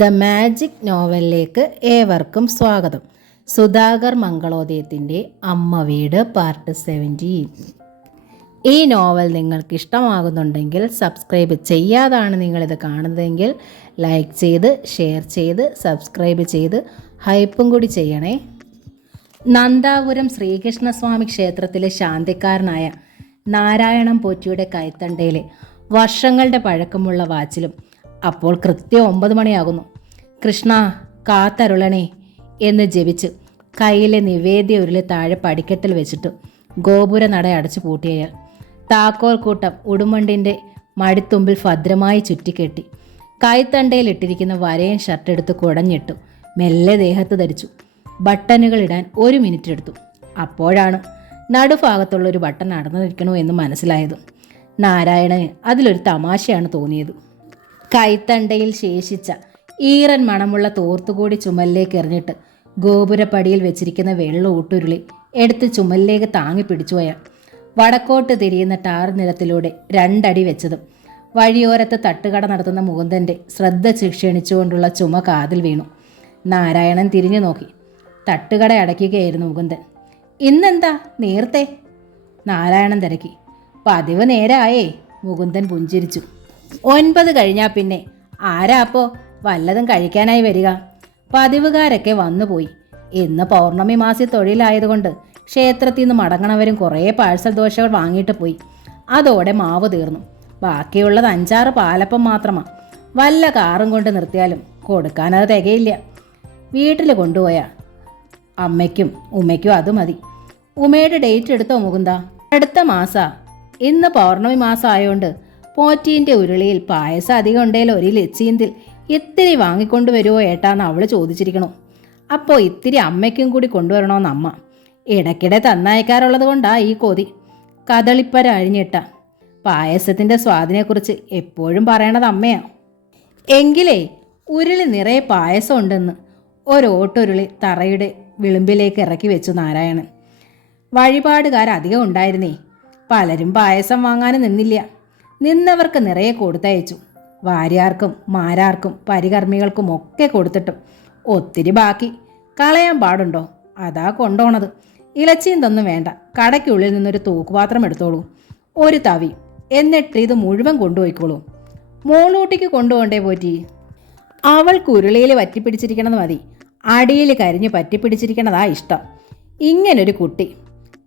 The magic നോവലിലേക്ക് ഏവർക്കും സ്വാഗതം. സുധാകർ മംഗളോദയത്തിൻ്റെ അമ്മ വീട് പാർട്ട് 17. ഈ നോവൽ നിങ്ങൾക്ക് ഇഷ്ടമാകുന്നുണ്ടെങ്കിൽ സബ്സ്ക്രൈബ് ചെയ്യാതാണ് നിങ്ങളിത് കാണുന്നതെങ്കിൽ ലൈക്ക് ചെയ്ത് ഷെയർ ചെയ്ത് സബ്സ്ക്രൈബ് ചെയ്ത് ഹൈപ്പും കൂടി ചെയ്യണേ. നന്ദാപുരം ശ്രീകൃഷ്ണസ്വാമി ക്ഷേത്രത്തിലെ ശാന്തിക്കാരനായ നാരായണം പോറ്റിയുടെ കൈത്തണ്ടയിലെ വർഷങ്ങളുടെ പഴക്കമുള്ള വാച്ചിലും അപ്പോൾ കൃത്യം 9 മണിയാകുന്നു. കൃഷ്ണ കാത്തരുളണേ എന്ന് ജപിച്ച് കയ്യിലെ നിവേദ്യ ഉരുളി താഴെ പടിക്കെട്ടിൽ വെച്ചിട്ട് ഗോപുര നട അടച്ചു പൂട്ടിയയാൾ താക്കോൽ കൂട്ടം ഉടുമണ്ടിൻ്റെ മടിത്തുമ്പിൽ ഭദ്രമായി ചുറ്റിക്കെട്ടി കൈത്തണ്ടയിൽ ഇട്ടിരിക്കുന്ന വരയൻ ഷർട്ടെടുത്ത് കുടഞ്ഞിട്ടു മെല്ലെ ദേഹത്ത് ധരിച്ചു. ബട്ടണുകൾ ഇടാൻ 1 മിനിറ്റ് എടുത്തു. അപ്പോഴാണ് നടുഭാഗത്തുള്ളൊരു ബട്ടൺ നടന്നിരിക്കണോ എന്ന് മനസ്സിലായത്. നാരായണന് അതിലൊരു തമാശയാണ് തോന്നിയത്. കൈത്തണ്ടയിൽ ശേഷിച്ച ഈറൻ മണമുള്ള തോർത്തുകൂടി ചുമലിലേക്ക് എറിഞ്ഞിട്ട് ഗോപുരപ്പടിയിൽ വെച്ചിരിക്കുന്ന വെള്ള ഊട്ടുരുളി എടുത്ത് ചുമലിലേക്ക് താങ്ങി പിടിച്ചുപോയാൽ വടക്കോട്ട് തിരിയുന്ന ടാർ നിലത്തിലൂടെ 2 അടി വെച്ചതും വഴിയോരത്ത് തട്ടുകട നടത്തുന്ന മുകുന്ദൻ്റെ ശ്രദ്ധ ക്ഷണിച്ചുകൊണ്ടുള്ള ചുമ കാതിൽ വീണു. നാരായണൻ തിരിഞ്ഞു നോക്കി. തട്ടുകട അടയ്ക്കുകയായിരുന്നു മുകുന്ദൻ. ഇന്നെന്താ നേരത്തെ? നാരായണൻ തിരക്കി. പതിവ് നേരമായേ, മുകുന്ദൻ പുഞ്ചിരിച്ചു. 9 കഴിഞ്ഞാൽ പിന്നെ ആരാ അപ്പോൾ വല്ലതും കഴിക്കാനായി വരിക? പതിവുകാരൊക്കെ വന്നുപോയി. ഇന്ന് പൗർണമി മാസി തൊഴിലായതുകൊണ്ട് ക്ഷേത്രത്തിൽ നിന്ന് മടങ്ങണവരും കുറേ പാഴ്സൽ ദോശകൾ വാങ്ങിയിട്ട് പോയി. അതോടെ മാവ് തീർന്നു. ബാക്കിയുള്ളത് 5-6 പാലപ്പം മാത്രമാണ്. വല്ല കാറും കൊണ്ട് നിർത്തിയാലും കൊടുക്കാനത് തികയില്ല. വീട്ടിൽ കൊണ്ടുപോയാ അമ്മയ്ക്കും ഉമ്മയ്ക്കും അത് മതി. ഉമ്മയുടെ ഡേറ്റ് എടുത്തോ മുകുന്ദ? അടുത്ത മാസാ. ഇന്ന് പൗർണമി മാസം ആയതുകൊണ്ട് പോറ്റീൻ്റെ ഉരുളിയിൽ പായസം അധികം ഉണ്ടെങ്കിൽ ഒരു ലച്ചീന്തിൽ ഇത്തിരി വാങ്ങിക്കൊണ്ടുവരുമോ ഏട്ടാന്ന് അവൾ ചോദിച്ചിരിക്കണു. അപ്പോൾ ഇത്തിരി അമ്മയ്ക്കും കൂടി കൊണ്ടുവരണമെന്ന് അമ്മ ഇടയ്ക്കിടെ തന്നയക്കാറുള്ളത് കൊണ്ടാ ഈ കൊതി. കദളിപ്പര അഴിഞ്ഞിട്ട പായസത്തിൻ്റെ സ്വാദിനെക്കുറിച്ച് എപ്പോഴും പറയണത് അമ്മയാ. എങ്കിലേ ഉരുളി നിറയെ പായസം ഉണ്ടെന്ന് ഒരോട്ടുരുളി തറയുടെ വിളിമ്പിലേക്ക് ഇറക്കി വെച്ചു നാരായണൻ. വഴിപാടുകാരധികം ഉണ്ടായിരുന്നേ. പലരും പായസം വാങ്ങാനും നിന്നില്ല. നിന്നവർക്ക് നിറയെ കൊടുത്തയച്ചു. ഭാര്യാർക്കും മാരാർക്കും പരികർമ്മികൾക്കും ഒക്കെ കൊടുത്തിട്ടും ഒത്തിരി ബാക്കി. കളയാൻ പാടുണ്ടോ? അതാ കൊണ്ടുപോണത്. ഇലച്ചീന്തൊന്നും വേണ്ട. കടയ്ക്കുള്ളിൽ നിന്നൊരു തൂക്കുപാത്രം എടുത്തോളൂ, ഒരു തവി, എന്നിട്ട് ഇത് മുഴുവൻ കൊണ്ടുപോയിക്കോളൂ. മോളൂട്ടിക്ക് കൊണ്ടുപോകണ്ടേ പോറ്റി? അവൾക്ക് ഉരുളിയിൽ വറ്റിപ്പിടിച്ചിരിക്കണത് മതി. അടിയിൽ കരിഞ്ഞ് പറ്റിപ്പിടിച്ചിരിക്കണതാ ഇഷ്ടം. ഇങ്ങനൊരു കുട്ടി.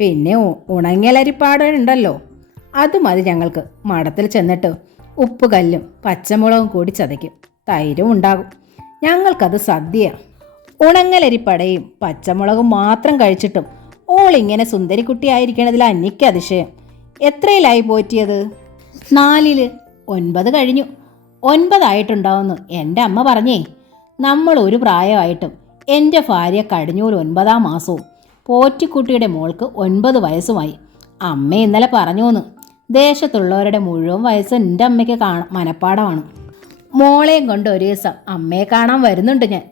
പിന്നെ ഉണങ്ങിയലരിപ്പാടുണ്ടല്ലോ, അത് മതി ഞങ്ങൾക്ക്. മഠത്തിൽ ചെന്നിട്ട് ഉപ്പുകല്ലും പച്ചമുളകും കൂടി ചതയ്ക്കും, തൈരും ഉണ്ടാകും. ഞങ്ങൾക്കത് സദ്യ. ഉണങ്ങലരിപ്പടയും പച്ചമുളകും മാത്രം കഴിച്ചിട്ടും ഓളിങ്ങനെ സുന്ദരിക്കുട്ടിയായിരിക്കണതിൽ അന്നിക്ക് അതിശയം. എത്രയിലായി പോറ്റിയത്? 4. 9 കഴിഞ്ഞു. 9 ആയിട്ടുണ്ടാവുമെന്ന് എൻ്റെ അമ്മ പറഞ്ഞേ. നമ്മൾ ഒരു പ്രായമായിട്ടും എൻ്റെ ഭാര്യ കടിഞ്ഞൂൽ 9-ാം മാസവും പോറ്റിക്കുട്ടിയുടെ മോൾക്ക് 9 വയസ്സുമായി. അമ്മ ഇന്നലെ പറഞ്ഞൂന്ന്. ദേശത്തുള്ളവരുടെ മുഴുവൻ വയസ്സ് എൻ്റെ അമ്മയ്ക്ക് മനപ്പാടമാണ്. മോളെയും കൊണ്ട് ഒരു ദിവസം അമ്മയെ കാണാൻ വരുന്നുണ്ട് ഞാൻ.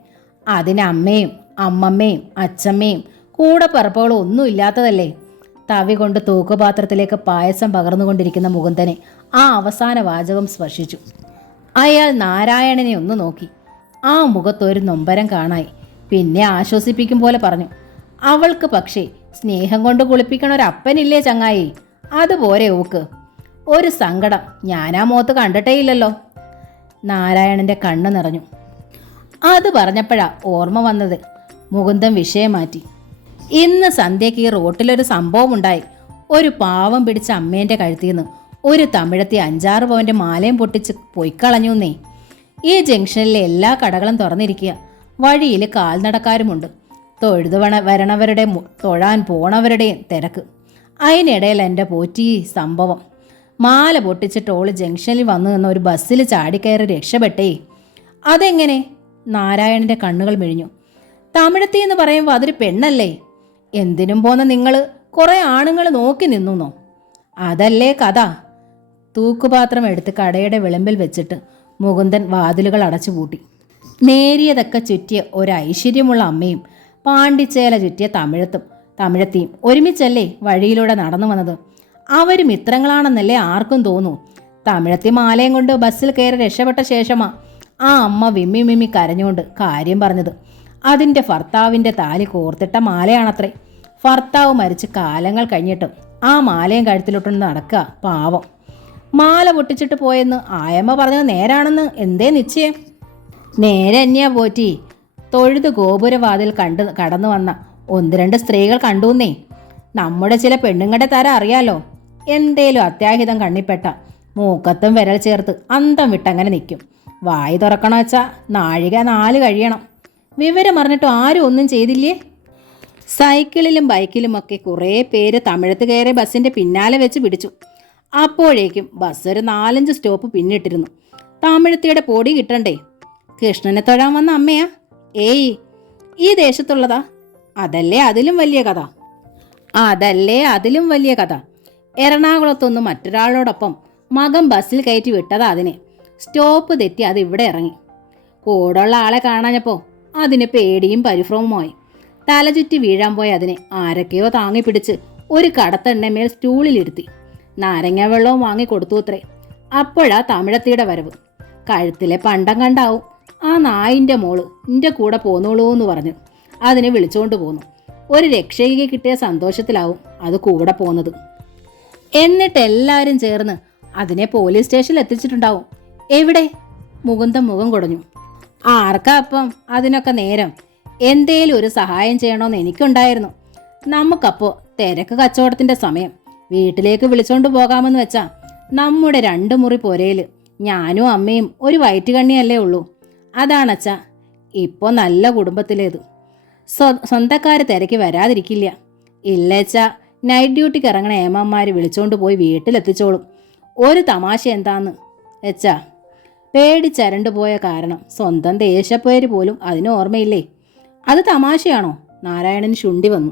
അതിന് അമ്മയും അമ്മമ്മയും അച്ഛമ്മയും കൂടെ പിറപ്പുകളും ഒന്നും ഇല്ലാത്തതല്ലേ. തവി കൊണ്ട് തൂക്കുപാത്രത്തിലേക്ക് പായസം പകർന്നുകൊണ്ടിരിക്കുന്ന മുകുന്ദനെ ആ അവസാന വാചകം സ്പർശിച്ചു. അയാൾ നാരായണനെ ഒന്ന് നോക്കി. ആ മുഖത്തൊരു നൊമ്പരം കാണായി. പിന്നെ ആശ്വസിപ്പിക്കും പോലെ പറഞ്ഞു, അവൾക്ക് പക്ഷേ സ്നേഹം കൊണ്ട് കുളിപ്പിക്കണ ഒരു അപ്പനില്ലേ ചങ്ങായി, അതുപോലെ ഓക്ക്. ഒരു സങ്കടം ഞാനാ മുഖത്ത് കണ്ടിട്ടേ ഇല്ലല്ലോ. നാരായണൻ്റെ കണ്ണ് നിറഞ്ഞു. അത് പറഞ്ഞപ്പോഴാ ഓർമ്മ വന്നത്. മുകുന്ദൻ വിഷയം മാറ്റി. ഇന്ന് സന്ധ്യയ്ക്ക് ഈ റോട്ടിലൊരു സംഭവം ഉണ്ടായി. ഒരു പാവം പിടിച്ച അമ്മേൻ്റെ കഴുത്തിൽ നിന്ന് ഒരു തമിഴത്തി 5-6 പവൻ്റെ മാലയും പൊട്ടിച്ച് പൊയ്ക്കളഞ്ഞൂന്നേ. ഈ ജംഗ്ഷനിലെ എല്ലാ കടകളും തുറന്നിരിക്കുക. വഴിയിൽ കാൽനടക്കാരുമുണ്ട്. തൊഴുതു വരണവരുടെ തൊഴാൻ പോണവരുടെയും തിരക്ക്. അതിനിടയിൽ എൻ്റെ പോറ്റി സംഭവം. മാല പൊട്ടിച്ചിട്ട് ഓള് ജംഗ്ഷനിൽ വന്നു നിന്ന് ഒരു ബസ്സിൽ ചാടിക്കയറി രക്ഷപ്പെട്ടേ. അതെങ്ങനെ? നാരായണൻ്റെ കണ്ണുകൾ മിഴിഞ്ഞു. തമിഴത്തി എന്ന് പറയുമ്പോൾ അതൊരു പെണ്ണല്ലേ? എന്തിനും പോന്ന നിങ്ങൾ കുറേ ആണുങ്ങൾ നോക്കി നിന്നോ? അതല്ലേ കഥ. തൂക്കുപാത്രം എടുത്ത് കടയുടെ വിളമ്പിൽ വെച്ചിട്ട് മുകുന്ദൻ വാതിലുകൾ അടച്ചുപൂട്ടി. നേരിയതൊക്കെ ചുറ്റിയ ഒരു ഐശ്വര്യമുള്ള അമ്മയും പാണ്ടിച്ചേല ചുറ്റിയ തമിഴത്തിയും ഒരുമിച്ചല്ലേ വഴിയിലൂടെ നടന്നു വന്നത്. അവർ മിത്രങ്ങളാണെന്നല്ലേ ആർക്കും തോന്നൂ. തമിഴത്തി മാലയും കൊണ്ട് ബസ്സിൽ കയറി രക്ഷപ്പെട്ട ശേഷമാ ആ അമ്മ വിമ്മി വിമ്മി കരഞ്ഞുകൊണ്ട് കാര്യം പറഞ്ഞത്. അതിൻ്റെ ഭർത്താവിൻ്റെ താലി കോർത്തിട്ട മാലയാണത്രേ. ഭർത്താവ് മരിച്ച് കാലങ്ങൾ കഴിഞ്ഞിട്ടും ആ മാലയും കഴുത്തിലിട്ടുകൊണ്ട് നടക്കുക പാവം. മാല പൊട്ടിച്ചിട്ട് പോയെന്ന് ആയമ്മ പറഞ്ഞത് നേരാണെന്ന് എന്തേ നിശ്ചയം? നേരെ തന്നെയാ പോറ്റി. തൊഴുത് ഗോപുരവാതിൽ കടന്നു വന്ന 1-2 സ്ത്രീകൾ കണ്ടുന്നേ. നമ്മുടെ ചില പെണ്ണുങ്ങളുടെ തരം അറിയാലോ. എന്തേലും അത്യാഹിതം കണ്ണിപ്പെട്ട മൂക്കത്തും വിരൽ ചേർത്ത് അന്തം വിട്ടങ്ങനെ നിൽക്കും. വായി തുറക്കണ വെച്ചാൽ നാഴിക 4 കഴിയണം. വിവരം അറിഞ്ഞിട്ടും ആരും ഒന്നും ചെയ്തില്ലേ? സൈക്കിളിലും ബൈക്കിലുമൊക്കെ കുറേ പേര് തമിഴത്ത് കയറി ബസ്സിൻ്റെ പിന്നാലെ വെച്ച് പിടിച്ചു. അപ്പോഴേക്കും ബസ് ഒരു 4-5 സ്റ്റോപ്പ് പിന്നിട്ടിരുന്നു. തമിഴത്തിയുടെ പൊടി കിട്ടണ്ടേ? കൃഷ്ണനെ തൊഴാൻ വന്ന അമ്മയാ? ഏയ്, ഈ ദേശത്തുള്ളതാ? അതല്ലേ അതിലും വലിയ കഥ. എറണാകുളത്തൊന്നും മറ്റൊരാളോടൊപ്പം മകൻ ബസ്സിൽ കയറ്റി വിട്ടതാ അതിനെ. സ്റ്റോപ്പ് തെറ്റി അത് ഇവിടെ ഇറങ്ങി. കൂടെയുള്ള ആളെ കാണാഞ്ഞപ്പോൾ അതിന് പേടിയും പരിഭ്രമവുമായി. തലചുറ്റി വീഴാൻ പോയ അതിനെ ആരൊക്കെയോ താങ്ങി പിടിച്ച് ഒരു കടത്തെണ്ണമേൽ സ്റ്റൂളിലിരുത്തി. നാരങ്ങ വെള്ളവും വാങ്ങി കൊടുത്തു അത്രേ. അപ്പോഴാ തമിഴത്തിയുടെ വരവ്. കഴുത്തിലെ പണ്ടം കണ്ടാവും ആ നായിൻ്റെ മോള് നിന്റെ കൂടെ പോന്നോളൂ എന്ന് പറഞ്ഞു അതിനെ വിളിച്ചുകൊണ്ട് പോന്നു. ഒരു രക്ഷകയെ കിട്ടിയ സന്തോഷത്തിലാവും അത് കൂടെ പോന്നത്. എന്നിട്ട് എല്ലാവരും ചേർന്ന് അതിനെ പോലീസ് സ്റ്റേഷനിൽ എത്തിച്ചിട്ടുണ്ടാവും. എവിടെ? മുകുന്ദൻ മുഖം കുടഞ്ഞു. ആർക്കാ അപ്പം അതിനൊക്കെ നേരം? എന്തേലും ഒരു സഹായം ചെയ്യണമെന്ന് എനിക്കുണ്ടായിരുന്നു. നമുക്കപ്പോൾ തിരക്ക് കച്ചവടത്തിൻ്റെ സമയം. വീട്ടിലേക്ക് വിളിച്ചോണ്ട് പോകാമെന്ന് വെച്ചാ നമ്മുടെ 2 മുറി പുരയിൽ ഞാനും അമ്മയും ഒരു വയറ്റുകണ്ണിയല്ലേ ഉള്ളൂ. അതാണച്ചാ ഇപ്പോൾ നല്ല കുടുംബത്തിലേത്. സ്വന്തക്കാർ തിരക്കി വരാതിരിക്കില്ല. ഇല്ലേച്ചാ നൈറ്റ് ഡ്യൂട്ടിക്ക് ഇറങ്ങണ ഏമ്മമാർ വിളിച്ചോണ്ട് പോയി വീട്ടിലെത്തിച്ചോളും. ഒരു തമാശ എന്താന്ന് വെച്ചാ പേടിച്ചരണ്ടു പോയ കാരണം സ്വന്തം ദേശപ്പേര് പോലും അതിന് ഓർമ്മയില്ലേ? അത് തമാശയാണോ? നാരായണൻ ശുണ്ടി വന്നു.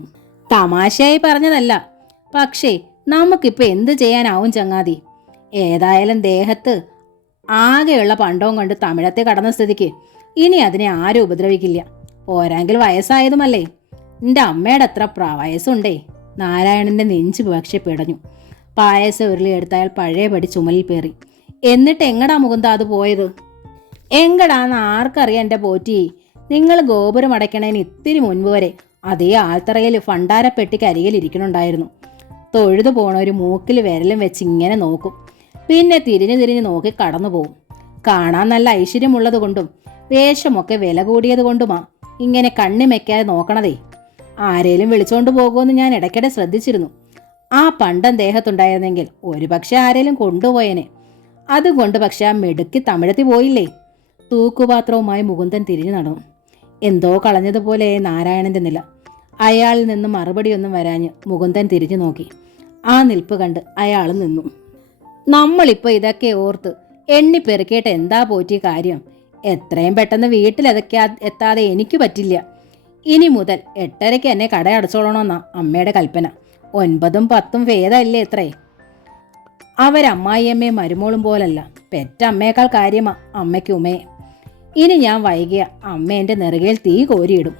തമാശയായി പറഞ്ഞതല്ല, പക്ഷേ നമുക്കിപ്പോൾ എന്ത് ചെയ്യാനാവും ചങ്ങാതി? ഏതായാലും ദേഹത്ത് ആകെയുള്ള പണ്ടവും കൊണ്ട് തമിഴത്തെ കടന്ന സ്ഥിതിക്ക് ഇനി അതിനെ ആരും ഉപദ്രവിക്കില്ല. പോരാങ്കിൽ വയസ്സായതുമല്ലേ. നിന്റെ അമ്മയുടെ അത്ര വയസ്സുണ്ടേ? നാരായണന്റെ നെഞ്ച് പക്ഷെ പിടഞ്ഞു. പായസം ഉരുളിയെടുത്തയാൾ പഴയപടി ചുമലിൽ പേറി. എന്നിട്ട് എങ്ങടാ മുകുന്ദ അത് പോയത്? എങ്ങടാന്ന് ആർക്കറിയാം എൻ്റെ പോറ്റി. നിങ്ങൾ ഗോപുരം അടയ്ക്കണതിന് ഇത്തിരി മുൻപ് വരെ അതേ ആൽത്തറയിൽ ഫണ്ടാരപ്പെട്ടിക്ക് അരികിലിരിക്കണുണ്ടായിരുന്നു. തൊഴുതു പോണൊരു മൂക്കിൽ വിരലും വെച്ച് ഇങ്ങനെ നോക്കും. പിന്നെ തിരിഞ്ഞു നോക്കി കടന്നു പോകും. കാണാൻ നല്ല ഐശ്വര്യമുള്ളത് കൊണ്ടും വേഷമൊക്കെ വില കൂടിയത് കൊണ്ടുമാ ഇങ്ങനെ കണ്ണിമയ്ക്കാതെ നോക്കണതേ. ആരേലും വിളിച്ചോണ്ട് പോകുമെന്ന് ഞാൻ ഇടയ്ക്കിടെ ശ്രദ്ധിച്ചിരുന്നു. ആ പണ്ടം ദേഹത്തുണ്ടായിരുന്നെങ്കിൽ ഒരുപക്ഷെ ആരേലും കൊണ്ടുപോയനെ. അതുകൊണ്ട് പക്ഷെ ആ മെടുക്കി തമിഴത്തി പോയില്ലേ? തൂക്കുപാത്രവുമായി മുകുന്ദൻ തിരിഞ്ഞു നടന്നു. എന്തോ കളഞ്ഞതുപോലെ നാരായണന്റെ നില. അയാളിൽ നിന്ന് മറുപടിയൊന്നും വരാഞ്ഞ് മുകുന്ദൻ തിരിഞ്ഞു നോക്കി. ആ നിൽപ്പ് കണ്ട് അയാൾ നിന്നു. നമ്മളിപ്പോൾ ഇതൊക്കെ ഓർത്ത് എണ്ണിപ്പെറുക്കിയിട്ട് എന്താ പോറ്റി കാര്യം? എത്രയും പെട്ടെന്ന് എത്താതെ എനിക്ക് പറ്റില്ല. ഇനി മുതൽ 8:30 എന്നെ കട അടച്ചോളണമെന്നാ അമ്മയുടെ കൽപ്പന. 9ഉം 10ഉം ഭേദമല്ലേ എത്രേ? അവരമ്മായിയമ്മയും മരുമോളും പോലല്ല. പെറ്റമ്മയേക്കാൾ കാര്യമാ അമ്മയ്ക്ക് ഉമയെ. ഇനി ഞാൻ വൈകിയ അമ്മ എൻ്റെ നെറുകയിൽ തീ കോരിയിടും.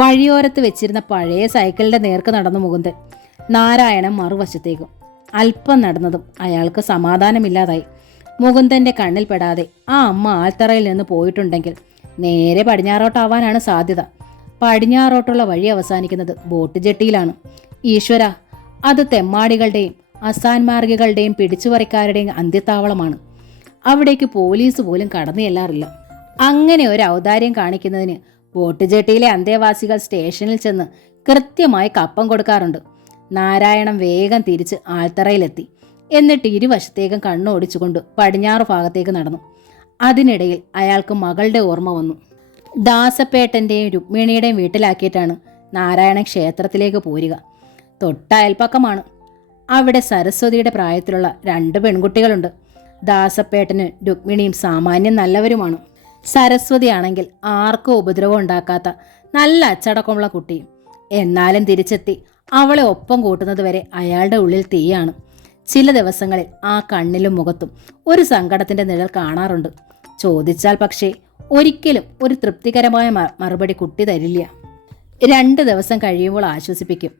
വഴിയോരത്ത് വെച്ചിരുന്ന പഴയ സൈക്കിളിൻ്റെ നേർക്ക് നടന്നു മുകുന്ദൻ. നാരായണൻ മറുവശത്തേക്കും. അല്പം നടന്നതും അയാൾക്ക് സമാധാനമില്ലാതായി. മുകുന്ദൻ്റെ കണ്ണിൽ പെടാതെ ആ അമ്മ ആൽത്തറയിൽ നിന്ന് പോയിട്ടുണ്ടെങ്കിൽ നേരെ പടിഞ്ഞാറോട്ടാവാനാണ് സാധ്യത. പടിഞ്ഞാറോട്ടുള്ള വഴി അവസാനിക്കുന്നത് ബോട്ട് ജെട്ടിയിലാണ്. ഈശ്വര, അത് തെമ്മാടികളുടെയും അസാൻമാർഗികളുടെയും പിടിച്ചുപറിക്കാരുടെയും അന്ത്യത്താവളമാണ്. അവിടേക്ക് പോലീസ് പോലും കടന്നു ചെല്ലാറില്ല. അങ്ങനെ ഒരു ഔദാര്യം കാണിക്കുന്നതിന് ബോട്ട് ജെട്ടിയിലെ അന്തേവാസികൾ സ്റ്റേഷനിൽ ചെന്ന് കൃത്യമായി കപ്പം കൊടുക്കാറുണ്ട്. നാരായണൻ വേഗം തിരിച്ച് ആൽത്തറയിലെത്തി. എന്നിട്ട് ഇരുവശത്തേക്കും കണ്ണോടിച്ചുകൊണ്ട് പടിഞ്ഞാറ് ഭാഗത്തേക്ക് നടന്നു. അതിനിടയിൽ അയാൾക്ക് മകളുടെ ഓർമ്മ വന്നു. ദാസപ്പേട്ടൻ്റെയും രുക്മിണിയുടെയും വീട്ടിലാക്കിയിട്ടാണ് നാരായണൻ ക്ഷേത്രത്തിലേക്ക് പോരുക. തൊട്ട അയൽപ്പക്കമാണ്. അവിടെ സരസ്വതിയുടെ പ്രായത്തിലുള്ള 2 പെൺകുട്ടികളുണ്ട്. ദാസപ്പേട്ടനും രുക്മിണിയും സാമാന്യം നല്ലവരുമാണ്. സരസ്വതി ആണെങ്കിൽ ആർക്കും ഉപദ്രവം ഉണ്ടാക്കാത്ത നല്ല അച്ചടക്കമുള്ള കുട്ടിയും. എന്നാലും തിരിച്ചെത്തി അവളെ ഒപ്പം കൂട്ടുന്നത് വരെ അയാളുടെ ഉള്ളിൽ തീയാണ്. ചില ദിവസങ്ങളിൽ ആ കണ്ണിലും മുഖത്തും ഒരു സങ്കടത്തിൻ്റെ നിഴൽ കാണാറുണ്ട്. ചോദിച്ചാൽ പക്ഷേ ഒരിക്കലും ഒരു തൃപ്തികരമായ മറുപടി കുട്ടി തരില്ല. 2 ദിവസം കഴിയുമ്പോൾ ആശ്വസിപ്പിക്കും.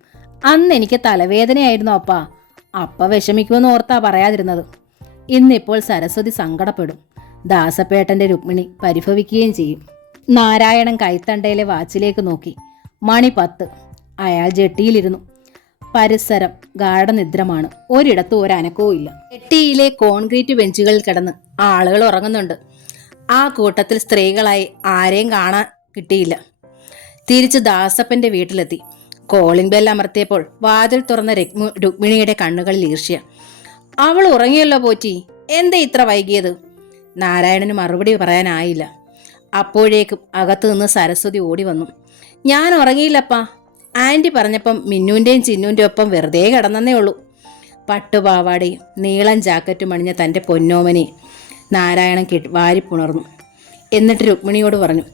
അന്ന് എനിക്ക് തലവേദനയായിരുന്നു അപ്പ വിഷമിക്കുമെന്ന് ഓർത്താ പറയാതിരുന്നത്. ഇന്നിപ്പോൾ സരസ്വതി സങ്കടപ്പെടും. ദാസപ്പേട്ടൻ്റെ രുക്മിണി പരിഭവിക്കുകയും ചെയ്യും. നാരായണൻ കൈത്തണ്ടയിലെ വാച്ചിലേക്ക് നോക്കി. മണി 10. അയാൾ ജെട്ടിയിലിരുന്നു. പരിസരം ഗാഠനിദ്രമാണ്. ഒരിടത്തും ഒരനക്കവും ഇല്ല. ജെട്ടിയിലെ കോൺക്രീറ്റ് ബെഞ്ചുകളിൽ കിടന്ന് ആളുകൾ ഉറങ്ങുന്നുണ്ട്. ആ കൂട്ടത്തിൽ സ്ത്രീകളായി ആരെയും കാണാൻ കിട്ടിയില്ല. തിരിച്ച് ദാസപ്പന്റെ വീട്ടിലെത്തി. കോളിംഗ് ബെൽ അമർത്തിയപ്പോൾ വാതിൽ തുറന്ന രുക്മിണിയുടെ കണ്ണുകളിൽ ഈർഷ്യ. അവൾ ഉറങ്ങിയല്ലോ പോറ്റി, എന്താ ഇത്ര വൈകിയത്? നാരായണന് മറുപടി പറയാനായില്ല. അപ്പോഴേക്കും അകത്തു നിന്ന് സരസ്വതി ഓടി വന്നു. ഞാൻ ഉറങ്ങിയില്ലപ്പാ. ആൻറ്റി പറഞ്ഞപ്പം മിന്നുവിൻ്റെയും ചിന്നുവിൻ്റെ ഒപ്പം വെറുതെ കിടന്നേ ഉള്ളൂ. പട്ടുപാവാടയും നീളൻ ജാക്കറ്റും അണിഞ്ഞ തൻ്റെ പൊന്നോമനെ നാരായണൻ വാരിപ്പുണർന്നു. എന്നിട്ട് രുക്മിണിയോട് പറഞ്ഞു,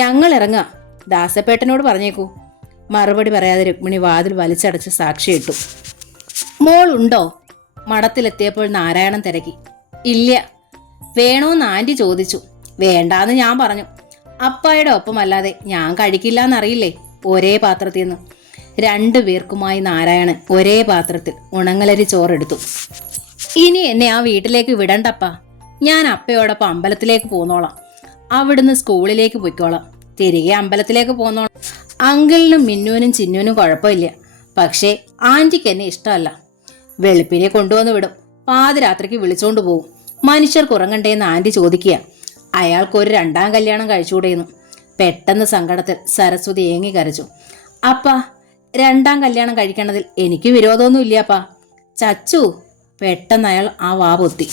ഞങ്ങൾ ഇറങ്ങുക, ദാസപ്പേട്ടനോട് പറഞ്ഞേക്കൂ. മറുപടി പറയാതെ രുക്മിണി വാതിൽ വലിച്ചടച്ച് സാക്ഷിയിട്ടു. മോളുണ്ടോ? മഠത്തിലെത്തിയപ്പോൾ നാരായണൻ തിരക്കി. ഇല്ല. വേണോന്ന് ആൻറ്റി ചോദിച്ചു. വേണ്ടാന്ന് ഞാൻ പറഞ്ഞു. അപ്പായുടെ ഒപ്പമല്ലാതെ ഞാൻ കഴിക്കില്ലെന്നറിയില്ലേ ഒരേ പാത്രത്തിൽ നിന്ന്. 2 പേർക്കുമായി നാരായണൻ ഒരേ പാത്രത്തിൽ ഉണങ്ങലരി ചോറെടുത്തു. ഇനി എന്നെ ആ വീട്ടിലേക്ക് വിടണ്ടപ്പാ. ഞാൻ അപ്പയോടൊപ്പം അമ്പലത്തിലേക്ക് പോന്നോളാം. അവിടുന്ന് സ്കൂളിലേക്ക് പോയിക്കോളാം. തിരികെ അമ്പലത്തിലേക്ക് പോന്നോളാം. അങ്കിളിനും മിന്നുവിനും ചിന്നുവിനും കുഴപ്പമില്ല. പക്ഷേ ആൻറ്റിക്ക് എന്നെ ഇഷ്ടമല്ല. വെളുപ്പിനെ കൊണ്ടുവന്ന് വിടും. പാതിരാത്രിക്ക് വിളിച്ചോണ്ട് പോവും. മനുഷ്യർക്ക് ഉറങ്ങണ്ടേന്ന് ആൻറ്റി ചോദിക്കുക. അയാൾക്കൊരു 2ാം കല്യാണം കഴിച്ചുകൂടെയെന്നു. പെട്ടെന്ന് സങ്കടത്തിൽ സരസ്വതി ഏങ്ങി കരച്ചു. അപ്പാ, 2ാം കല്യാണം കഴിക്കണതിൽ എനിക്ക് വിരോധമൊന്നും ഇല്ലപ്പാ. ചച്ചു. പെട്ടെന്ന് അയാൾ ആ വാ പൊത്തി.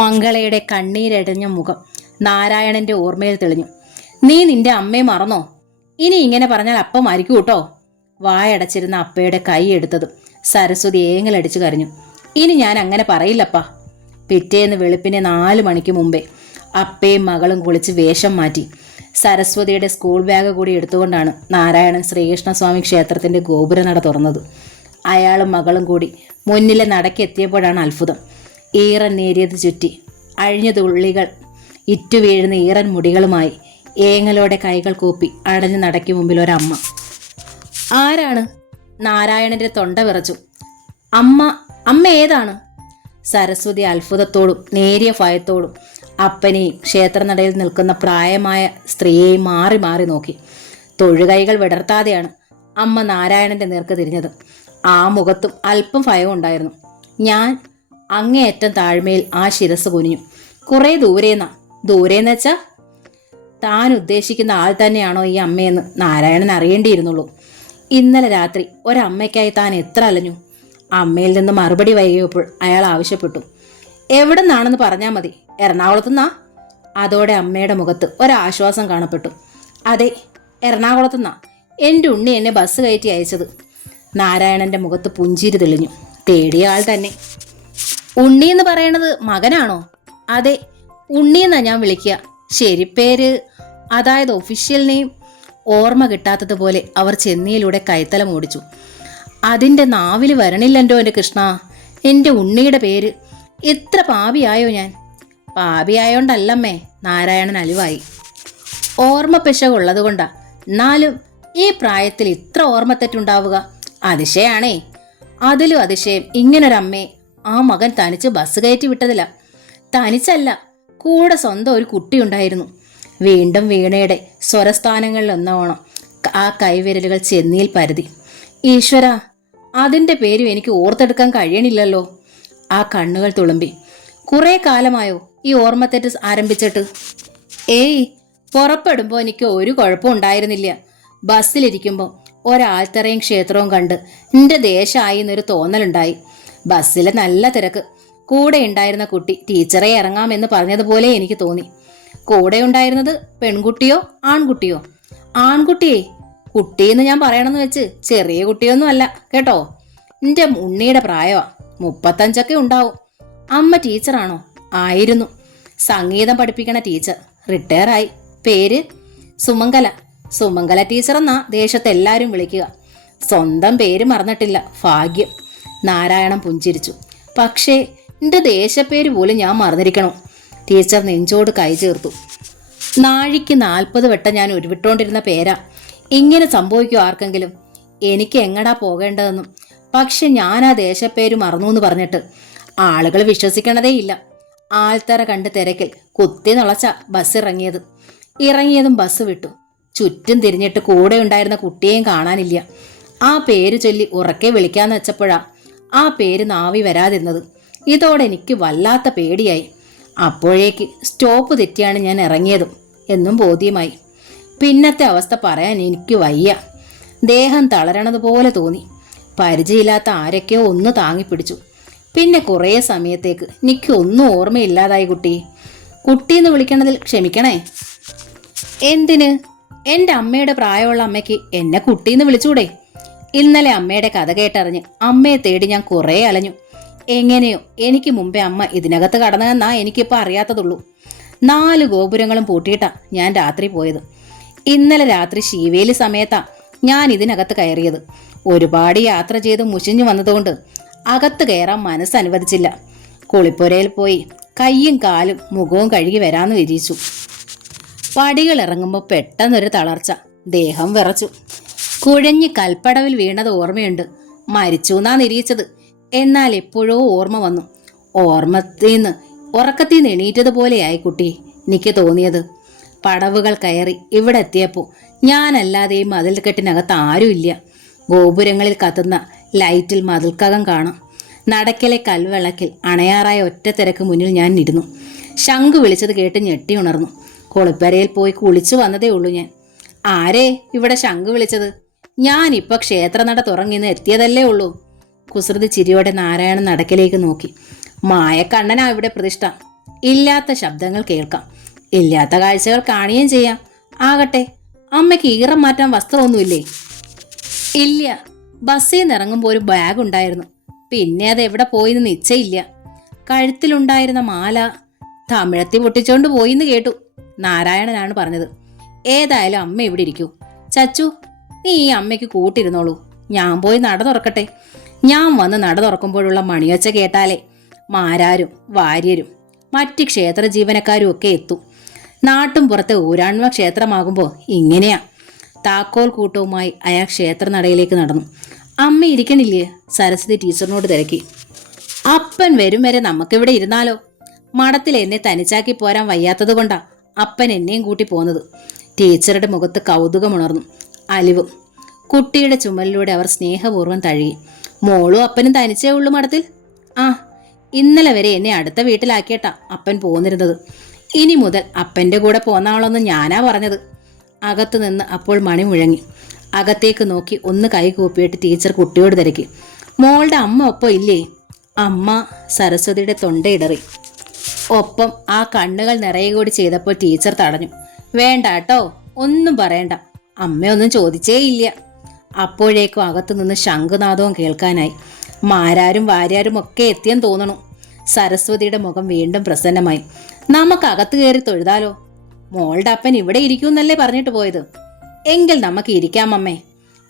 മംഗളയുടെ കണ്ണീരടഞ്ഞ മുഖം നാരായണന്റെ ഓർമ്മയിൽ തെളിഞ്ഞു. നീ നിന്റെ അമ്മയെ മറന്നോ? ഇനി ഇങ്ങനെ പറഞ്ഞാൽ അപ്പ മരിക്കൂ കേട്ടോ. വായടച്ചിരുന്ന അപ്പയുടെ കൈ എടുത്തതും സരസ്വതി ഏങ്ങലടിച്ചു കരഞ്ഞു. ഇനി ഞാൻ അങ്ങനെ പറയില്ലപ്പാ. പിറ്റേന്ന് വെളുപ്പിനെ 4 മണിക്ക് മുമ്പേ അപ്പയും മകളും കുളിച്ച് വേഷം മാറ്റി സരസ്വതിയുടെ സ്കൂൾ ബാഗ് കൂടി എടുത്തുകൊണ്ടാണ് നാരായണൻ ശ്രീകൃഷ്ണസ്വാമി ക്ഷേത്രത്തിന്റെ ഗോപുരനട തുറന്നത്. അയാളും മകളും കൂടി മുന്നിലെ നടക്കെത്തിയപ്പോഴാണ് അത്ഭുതം. ഈറൻ നേരിയത് ചുറ്റി അഴിഞ്ഞ തുള്ളികൾ ഇറ്റുവീഴുന്ന ഈറൻ മുടികളുമായി ഏങ്ങലോടെ കൈകൾ കൂപ്പി അടഞ്ഞു നടയ്ക്ക് മുമ്പിൽ ഒരമ്മ. ആരാണ്? നാരായണന്റെ തൊണ്ട വിറച്ചു. അമ്മ ഏതാണ്? സരസ്വതി അത്ഭുതത്തോടും നേരിയ ഭയത്തോടും അപ്പനെയും ക്ഷേത്രനടയിൽ നിൽക്കുന്ന പ്രായമായ സ്ത്രീയെയും മാറി മാറി നോക്കി. തൊഴുകൈകൾ വിടർത്താതെയാണ് അമ്മ നാരായണന്റെ നേർക്ക് തിരിഞ്ഞത്. ആ മുഖത്തും അല്പം ഭയം ഉണ്ടായിരുന്നു. ഞാൻ അങ്ങേയറ്റം താഴ്മയിൽ ആ ശിരസ് കുനിഞ്ഞു. കുറെ ദൂരേന്ന് വെച്ചാ താൻ ഉദ്ദേശിക്കുന്ന ആൾ തന്നെയാണോ ഈ അമ്മയെന്ന് നാരായണൻ അറിയേണ്ടിയിരുന്നുള്ളൂ. ഇന്നലെ രാത്രി ഒരമ്മയ്ക്കായി താൻ എത്ര അലഞ്ഞു. അമ്മയിൽ നിന്ന് മറുപടി വൈകിയപ്പോൾ അയാൾ ആവശ്യപ്പെട്ടു. എവിടെ നിന്നാണെന്ന് പറഞ്ഞാൽ മതി. എറണാകുളത്തുനിന്നാ? അതോടെ അമ്മയുടെ മുഖത്ത് ഒരാശ്വാസം കാണപ്പെട്ടു. അതെ, എറണാകുളത്തുനിന്നാ. എൻ്റെ ഉണ്ണി എന്നെ ബസ് കയറ്റി അയച്ചത്. നാരായണന്റെ മുഖത്ത് പുഞ്ചിരി തെളിഞ്ഞു. തേടിയ ആൾ തന്നെ. ഉണ്ണി എന്ന് പറയണത് മകനാണോ? അതെ, ഉണ്ണിയെന്നാ ഞാൻ വിളിക്കുക. ശരിപ്പേര്, അതായത് ഒഫീഷ്യൽ നെയിം ഓർമ്മ കിട്ടാത്തതുപോലെ അവർ ചെന്നിയിലൂടെ കൈത്തലം ഓടിച്ചു. അതിൻ്റെ നാവിൽ വരണില്ലല്ലോ എൻ്റെ കൃഷ്ണ. എൻ്റെ ഉണ്ണിയുടെ പേര്. എത്ര പാപിയായോ ഞാൻ. പാപിയായോണ്ടല്ലമ്മേ, നാരായണൻ അലിവായി. ഓർമ്മ പിശകുള്ളത് കൊണ്ടാ. എന്നാലും ഈ പ്രായത്തിൽ ഇത്ര ഓർമ്മത്തെറ്റുണ്ടാവുക അതിശയാണേ. അതിലും അതിശയം ഇങ്ങനൊരമ്മയെ ആ മകൻ തനിച്ച് ബസ് കയറ്റി വിട്ടതില്ല. തനിച്ചല്ല, കൂടെ സ്വന്തം ഒരു കുട്ടിയുണ്ടായിരുന്നു. വീണ്ടും വീണയുടെ സ്വരസ്ഥാനങ്ങളിൽ ഒന്നോണം ആ കൈവിരലുകൾ ചെന്നിയിൽ പരതി. ഈശ്വര, അതിൻ്റെ പേരും എനിക്ക് ഓർത്തെടുക്കാൻ കഴിയണില്ലല്ലോ. ആ കണ്ണുകൾ തുളുമ്പി. കുറെ കാലമായോ ഈ ഓർമ്മത്തെറ്റ് ആരംഭിച്ചിട്ട്? ഏയ്, പുറപ്പെടുമ്പോൾ എനിക്ക് ഒരു കുഴപ്പം ഉണ്ടായിരുന്നില്ല. ബസ്സിലിരിക്കുമ്പോൾ ഒരാൾത്തറയും ക്ഷേത്രവും കണ്ട് എൻ്റെ ദേശമായി എന്നൊരു തോന്നലുണ്ടായി. ബസ്സിൽ നല്ല തിരക്ക്. കൂടെ ഉണ്ടായിരുന്ന കുട്ടി ടീച്ചറെ ഇറങ്ങാമെന്ന് പറഞ്ഞതുപോലെ എനിക്ക് തോന്നി. കൂടെ ഉണ്ടായിരുന്നത് പെൺകുട്ടിയോ ആൺകുട്ടിയോ? ആൺകുട്ടിയെ. കുട്ടിയെന്ന് ഞാൻ പറയണമെന്ന് വെച്ച് ചെറിയ കുട്ടിയൊന്നും അല്ല കേട്ടോ. എൻ്റെ ഉണ്ണിയുടെ പ്രായമാ. 35 ഉണ്ടാവും. അമ്മ ടീച്ചറാണോ? ആയിരുന്നു. സംഗീതം പഠിപ്പിക്കണ ടീച്ചർ. റിട്ടയറായി. പേര് സുമംഗല ടീച്ചർ എന്നാ ദേശത്തെല്ലാരും വിളിക്കുക. സ്വന്തം പേര് മറന്നിട്ടില്ല. ഭാഗ്യം. നാരായണൻ പുഞ്ചിരിച്ചു. പക്ഷേ എൻ്റെ ദേശപ്പേര് പോലും ഞാൻ മറന്നിരിക്കണോ? ടീച്ചർ നെഞ്ചോട് കൈ ചേർത്തു. നാഴിക്ക് 40 വട്ടം ഞാൻ ഉരുവിട്ടോണ്ടിരുന്ന പേരാ. ഇങ്ങനെ സംഭവിക്കും ആർക്കെങ്കിലും? എനിക്ക് എങ്ങടാ പോകേണ്ടതെന്നും. പക്ഷെ ഞാൻ ആ ദേശപ്പേര് മറന്നു എന്ന് പറഞ്ഞിട്ട് ആളുകൾ വിശ്വസിക്കണതേ ഇല്ല. ആൾത്തറ കണ്ട് തിരക്കിൽ കുത്തി നുളച്ച ബസ് ഇറങ്ങിയതും ബസ് വിട്ടു. ചുറ്റും തിരിഞ്ഞിട്ട് കൂടെ ഉണ്ടായിരുന്ന കുട്ടിയെയും കാണാനില്ല. ആ പേര് ചൊല്ലി ഉറക്കെ വിളിക്കാന്ന് വെച്ചപ്പോഴാ ആ പേര് നാവി വരാതിരുന്നത്. ഇതോടെ എനിക്ക് വല്ലാത്ത പേടിയായി. അപ്പോഴേക്ക് സ്റ്റോപ്പ് തെറ്റിയാണ് ഞാൻ ഇറങ്ങിയതും എന്നും ബോധ്യമായി. പിന്നത്തെ അവസ്ഥ പറയാൻ എനിക്ക് വയ്യ. ദേഹം തളരണതുപോലെ തോന്നി. പരിചയമില്ലാത്ത ആരൊക്കെയോ ഒന്ന് താങ്ങിപ്പിടിച്ചു. പിന്നെ കുറേ സമയത്തേക്ക് എനിക്ക് ഒന്നും ഓർമ്മയില്ലാതായി. കുട്ടിയെന്ന് വിളിക്കണതിൽ ക്ഷമിക്കണേ. എന്തിന്? എൻ്റെ അമ്മയുടെ പ്രായമുള്ള അമ്മയ്ക്ക് എന്നെ കുട്ടിയെന്ന് വിളിച്ചൂടെ? ഇന്നലെ അമ്മയുടെ കഥ കേട്ടറിഞ്ഞ് അമ്മയെ തേടി ഞാൻ കുറേ അലഞ്ഞു. എങ്ങനെയോ എനിക്ക് മുമ്പേ അമ്മ ഇതിനകത്ത് കടന്നതെന്നാ എനിക്കിപ്പോൾ അറിയാത്തതുള്ളൂ. 4 ഗോപുരങ്ങളും പൂട്ടിയിട്ടാ ഞാൻ രാത്രി പോയത്. ഇന്നലെ രാത്രി ശീവേലി സമയത്താ ഞാൻ ഇതിനകത്ത് കയറിയത്. ഒരുപാട് യാത്ര ചെയ്ത് മുഷിഞ്ഞു വന്നതുകൊണ്ട് അകത്ത് കയറാൻ മനസ്സനുവദിച്ചില്ല. കുളിപ്പുരയിൽ പോയി കൈയും കാലും മുഖവും കഴുകി വരാമെന്ന് വിരിച്ചു. പടികൾ ഇറങ്ങുമ്പോൾ പെട്ടെന്നൊരു തളർച്ച. ദേഹം വിറച്ചു. കുഴഞ്ഞ് കൽപ്പടവിൽ വീണത് ഓർമ്മയുണ്ട്. മരിച്ചു എന്നാ നിരീച്ചത്. എന്നാൽ എപ്പോഴോ ഓർമ്മ വന്നു. ഉറക്കത്തിൽ നിന്ന് എണീറ്റതുപോലെയായി എനിക്ക് തോന്നിയത്. പടവുകൾ കയറി ഇവിടെ എത്തിയപ്പോൾ ഞാനല്ലാതെ ഈ മതിൽക്കെട്ടിനകത്ത് ആരുമില്ല. ഗോപുരങ്ങളിൽ കത്തുന്ന ലൈറ്റിൽ മതിൽക്കകം കാണാം. നടക്കലെ കൽവിളക്കിൽ അണയാറായ ഒറ്റ തിരക്ക് മുന്നിൽ ഞാൻ ഇരുന്നു. ശംഖ് വിളിച്ചത് കേട്ട് ഞെട്ടി ഉണർന്നു. കുളിപ്പരയിൽ പോയി കുളിച്ചു വന്നതേ ഉള്ളൂ ഞാൻ. ആരേ ഇവിടെ ശംഖ് വിളിച്ചത്? ഞാനിപ്പോൾ ക്ഷേത്രനട തുറങ്ങിന്ന് എത്തിയതല്ലേ ഉള്ളൂ. കുസൃതി ചിരിയോടെ നാരായണൻ നടക്കിലേക്ക് നോക്കി. മായക്കണ്ണനാ ഇവിടെ പ്രതിഷ്ഠ. ഇല്ലാത്ത ശബ്ദങ്ങൾ കേൾക്കാം, ഇല്ലാത്ത കാഴ്ചകൾ കാണുകയും ചെയ്യാം. ആകട്ടെ, അമ്മയ്ക്ക് ഈറം മാറ്റാൻ വസ്ത്രമൊന്നുമില്ലേ? ഇല്ല. ബസ്സിൽ നിന്ന് ഇറങ്ങുമ്പോൾ ഒരു ബാഗ് ഉണ്ടായിരുന്നു. പിന്നെ അത് എവിടെ പോയിന്ന് നിശ്ചയില്ല. കഴുത്തിലുണ്ടായിരുന്ന മാല തമിഴത്തി പൊട്ടിച്ചോണ്ട് പോയിന്ന് കേട്ടു. നാരായണനാണ് പറഞ്ഞത്. ഏതായാലും അമ്മ ഇവിടെ ഇരിക്കൂ. ചച്ചു, നീ ഈ അമ്മയ്ക്ക് കൂട്ടിരുന്നോളൂ. ഞാൻ പോയി നട തുറക്കട്ടെ. ഞാൻ വന്ന് നട തുറക്കുമ്പോഴുള്ള മണിയൊച്ച കേട്ടാലേ മാരാരും വാര്യരും മറ്റ് ക്ഷേത്ര ജീവനക്കാരും ഒക്കെ എത്തും. നാട്ടും പുറത്തെ ഊരാൺമ ക്ഷേത്രമാകുമ്പോൾ ഇങ്ങനെയാ. താക്കോൽ കൂട്ടവുമായി അയാൾ ക്ഷേത്രനടയിലേക്ക് നടന്നു. അമ്മ ഇരിക്കണില്ലേ? സരസ്വതി ടീച്ചറിനോട് തിരക്കി. അപ്പൻ വരും വരെ നമുക്കിവിടെ ഇരുന്നാലോ? മഠത്തിൽ എന്നെ തനിച്ചാക്കി പോരാൻ വയ്യാത്തത് കൊണ്ടാ അപ്പൻ എന്നെയും കൂട്ടി പോന്നത്. ടീച്ചറുടെ മുഖത്ത് കൗതുകമുണർന്നു, അലിവും. കുട്ടിയുടെ ചുമലിലൂടെ അവർ സ്നേഹപൂർവ്വം തഴുകി. മോളും അപ്പനും തനിച്ചേ ഉള്ളൂ മഠത്തിൽ? ആ, ഇന്നലെ വരെ എന്നെ അടുത്ത വീട്ടിലാക്കിയിട്ടാ അപ്പൻ പോന്നിരുന്നത്. ഇനി മുതൽ അപ്പൻ്റെ കൂടെ പോന്നാളൊന്നും ഞാനാ പറഞ്ഞത്. അകത്തു നിന്ന് അപ്പോൾ മണി മുഴങ്ങി. അകത്തേക്ക് നോക്കി ഒന്ന് കൈകൂപ്പിയിട്ട് ടീച്ചർ കുട്ടിയോട് തിരക്കി. മോളുടെ അമ്മ ഒപ്പം ഇല്ലേ? അമ്മ. സരസ്വതിയുടെ തൊണ്ടയിടറി. ഒപ്പം ആ കണ്ണുകൾ നിറയെ കൂടി ചെയ്തപ്പോൾ ടീച്ചർ തടഞ്ഞു. വേണ്ട കേട്ടോ, ഒന്നും പറയണ്ട. അമ്മയൊന്നും ചോദിച്ചേ ഇല്ല. അപ്പോഴേക്കും അകത്തു നിന്ന് ശംഖുനാദവും കേൾക്കാനായി. മാരാരും വാര്യാരും ഒക്കെ എത്തിയെന്ന് തോന്നണു. സരസ്വതിയുടെ മുഖം വീണ്ടും പ്രസന്നമായി. നമുക്ക് അകത്ത് കയറി തൊഴുതാലോ? മോളുടെ അപ്പൻ ഇവിടെ ഇരിക്കൂന്നല്ലേ പറഞ്ഞിട്ട് പോയത്? എങ്കിൽ നമുക്ക് ഇരിക്കാം അമ്മേ.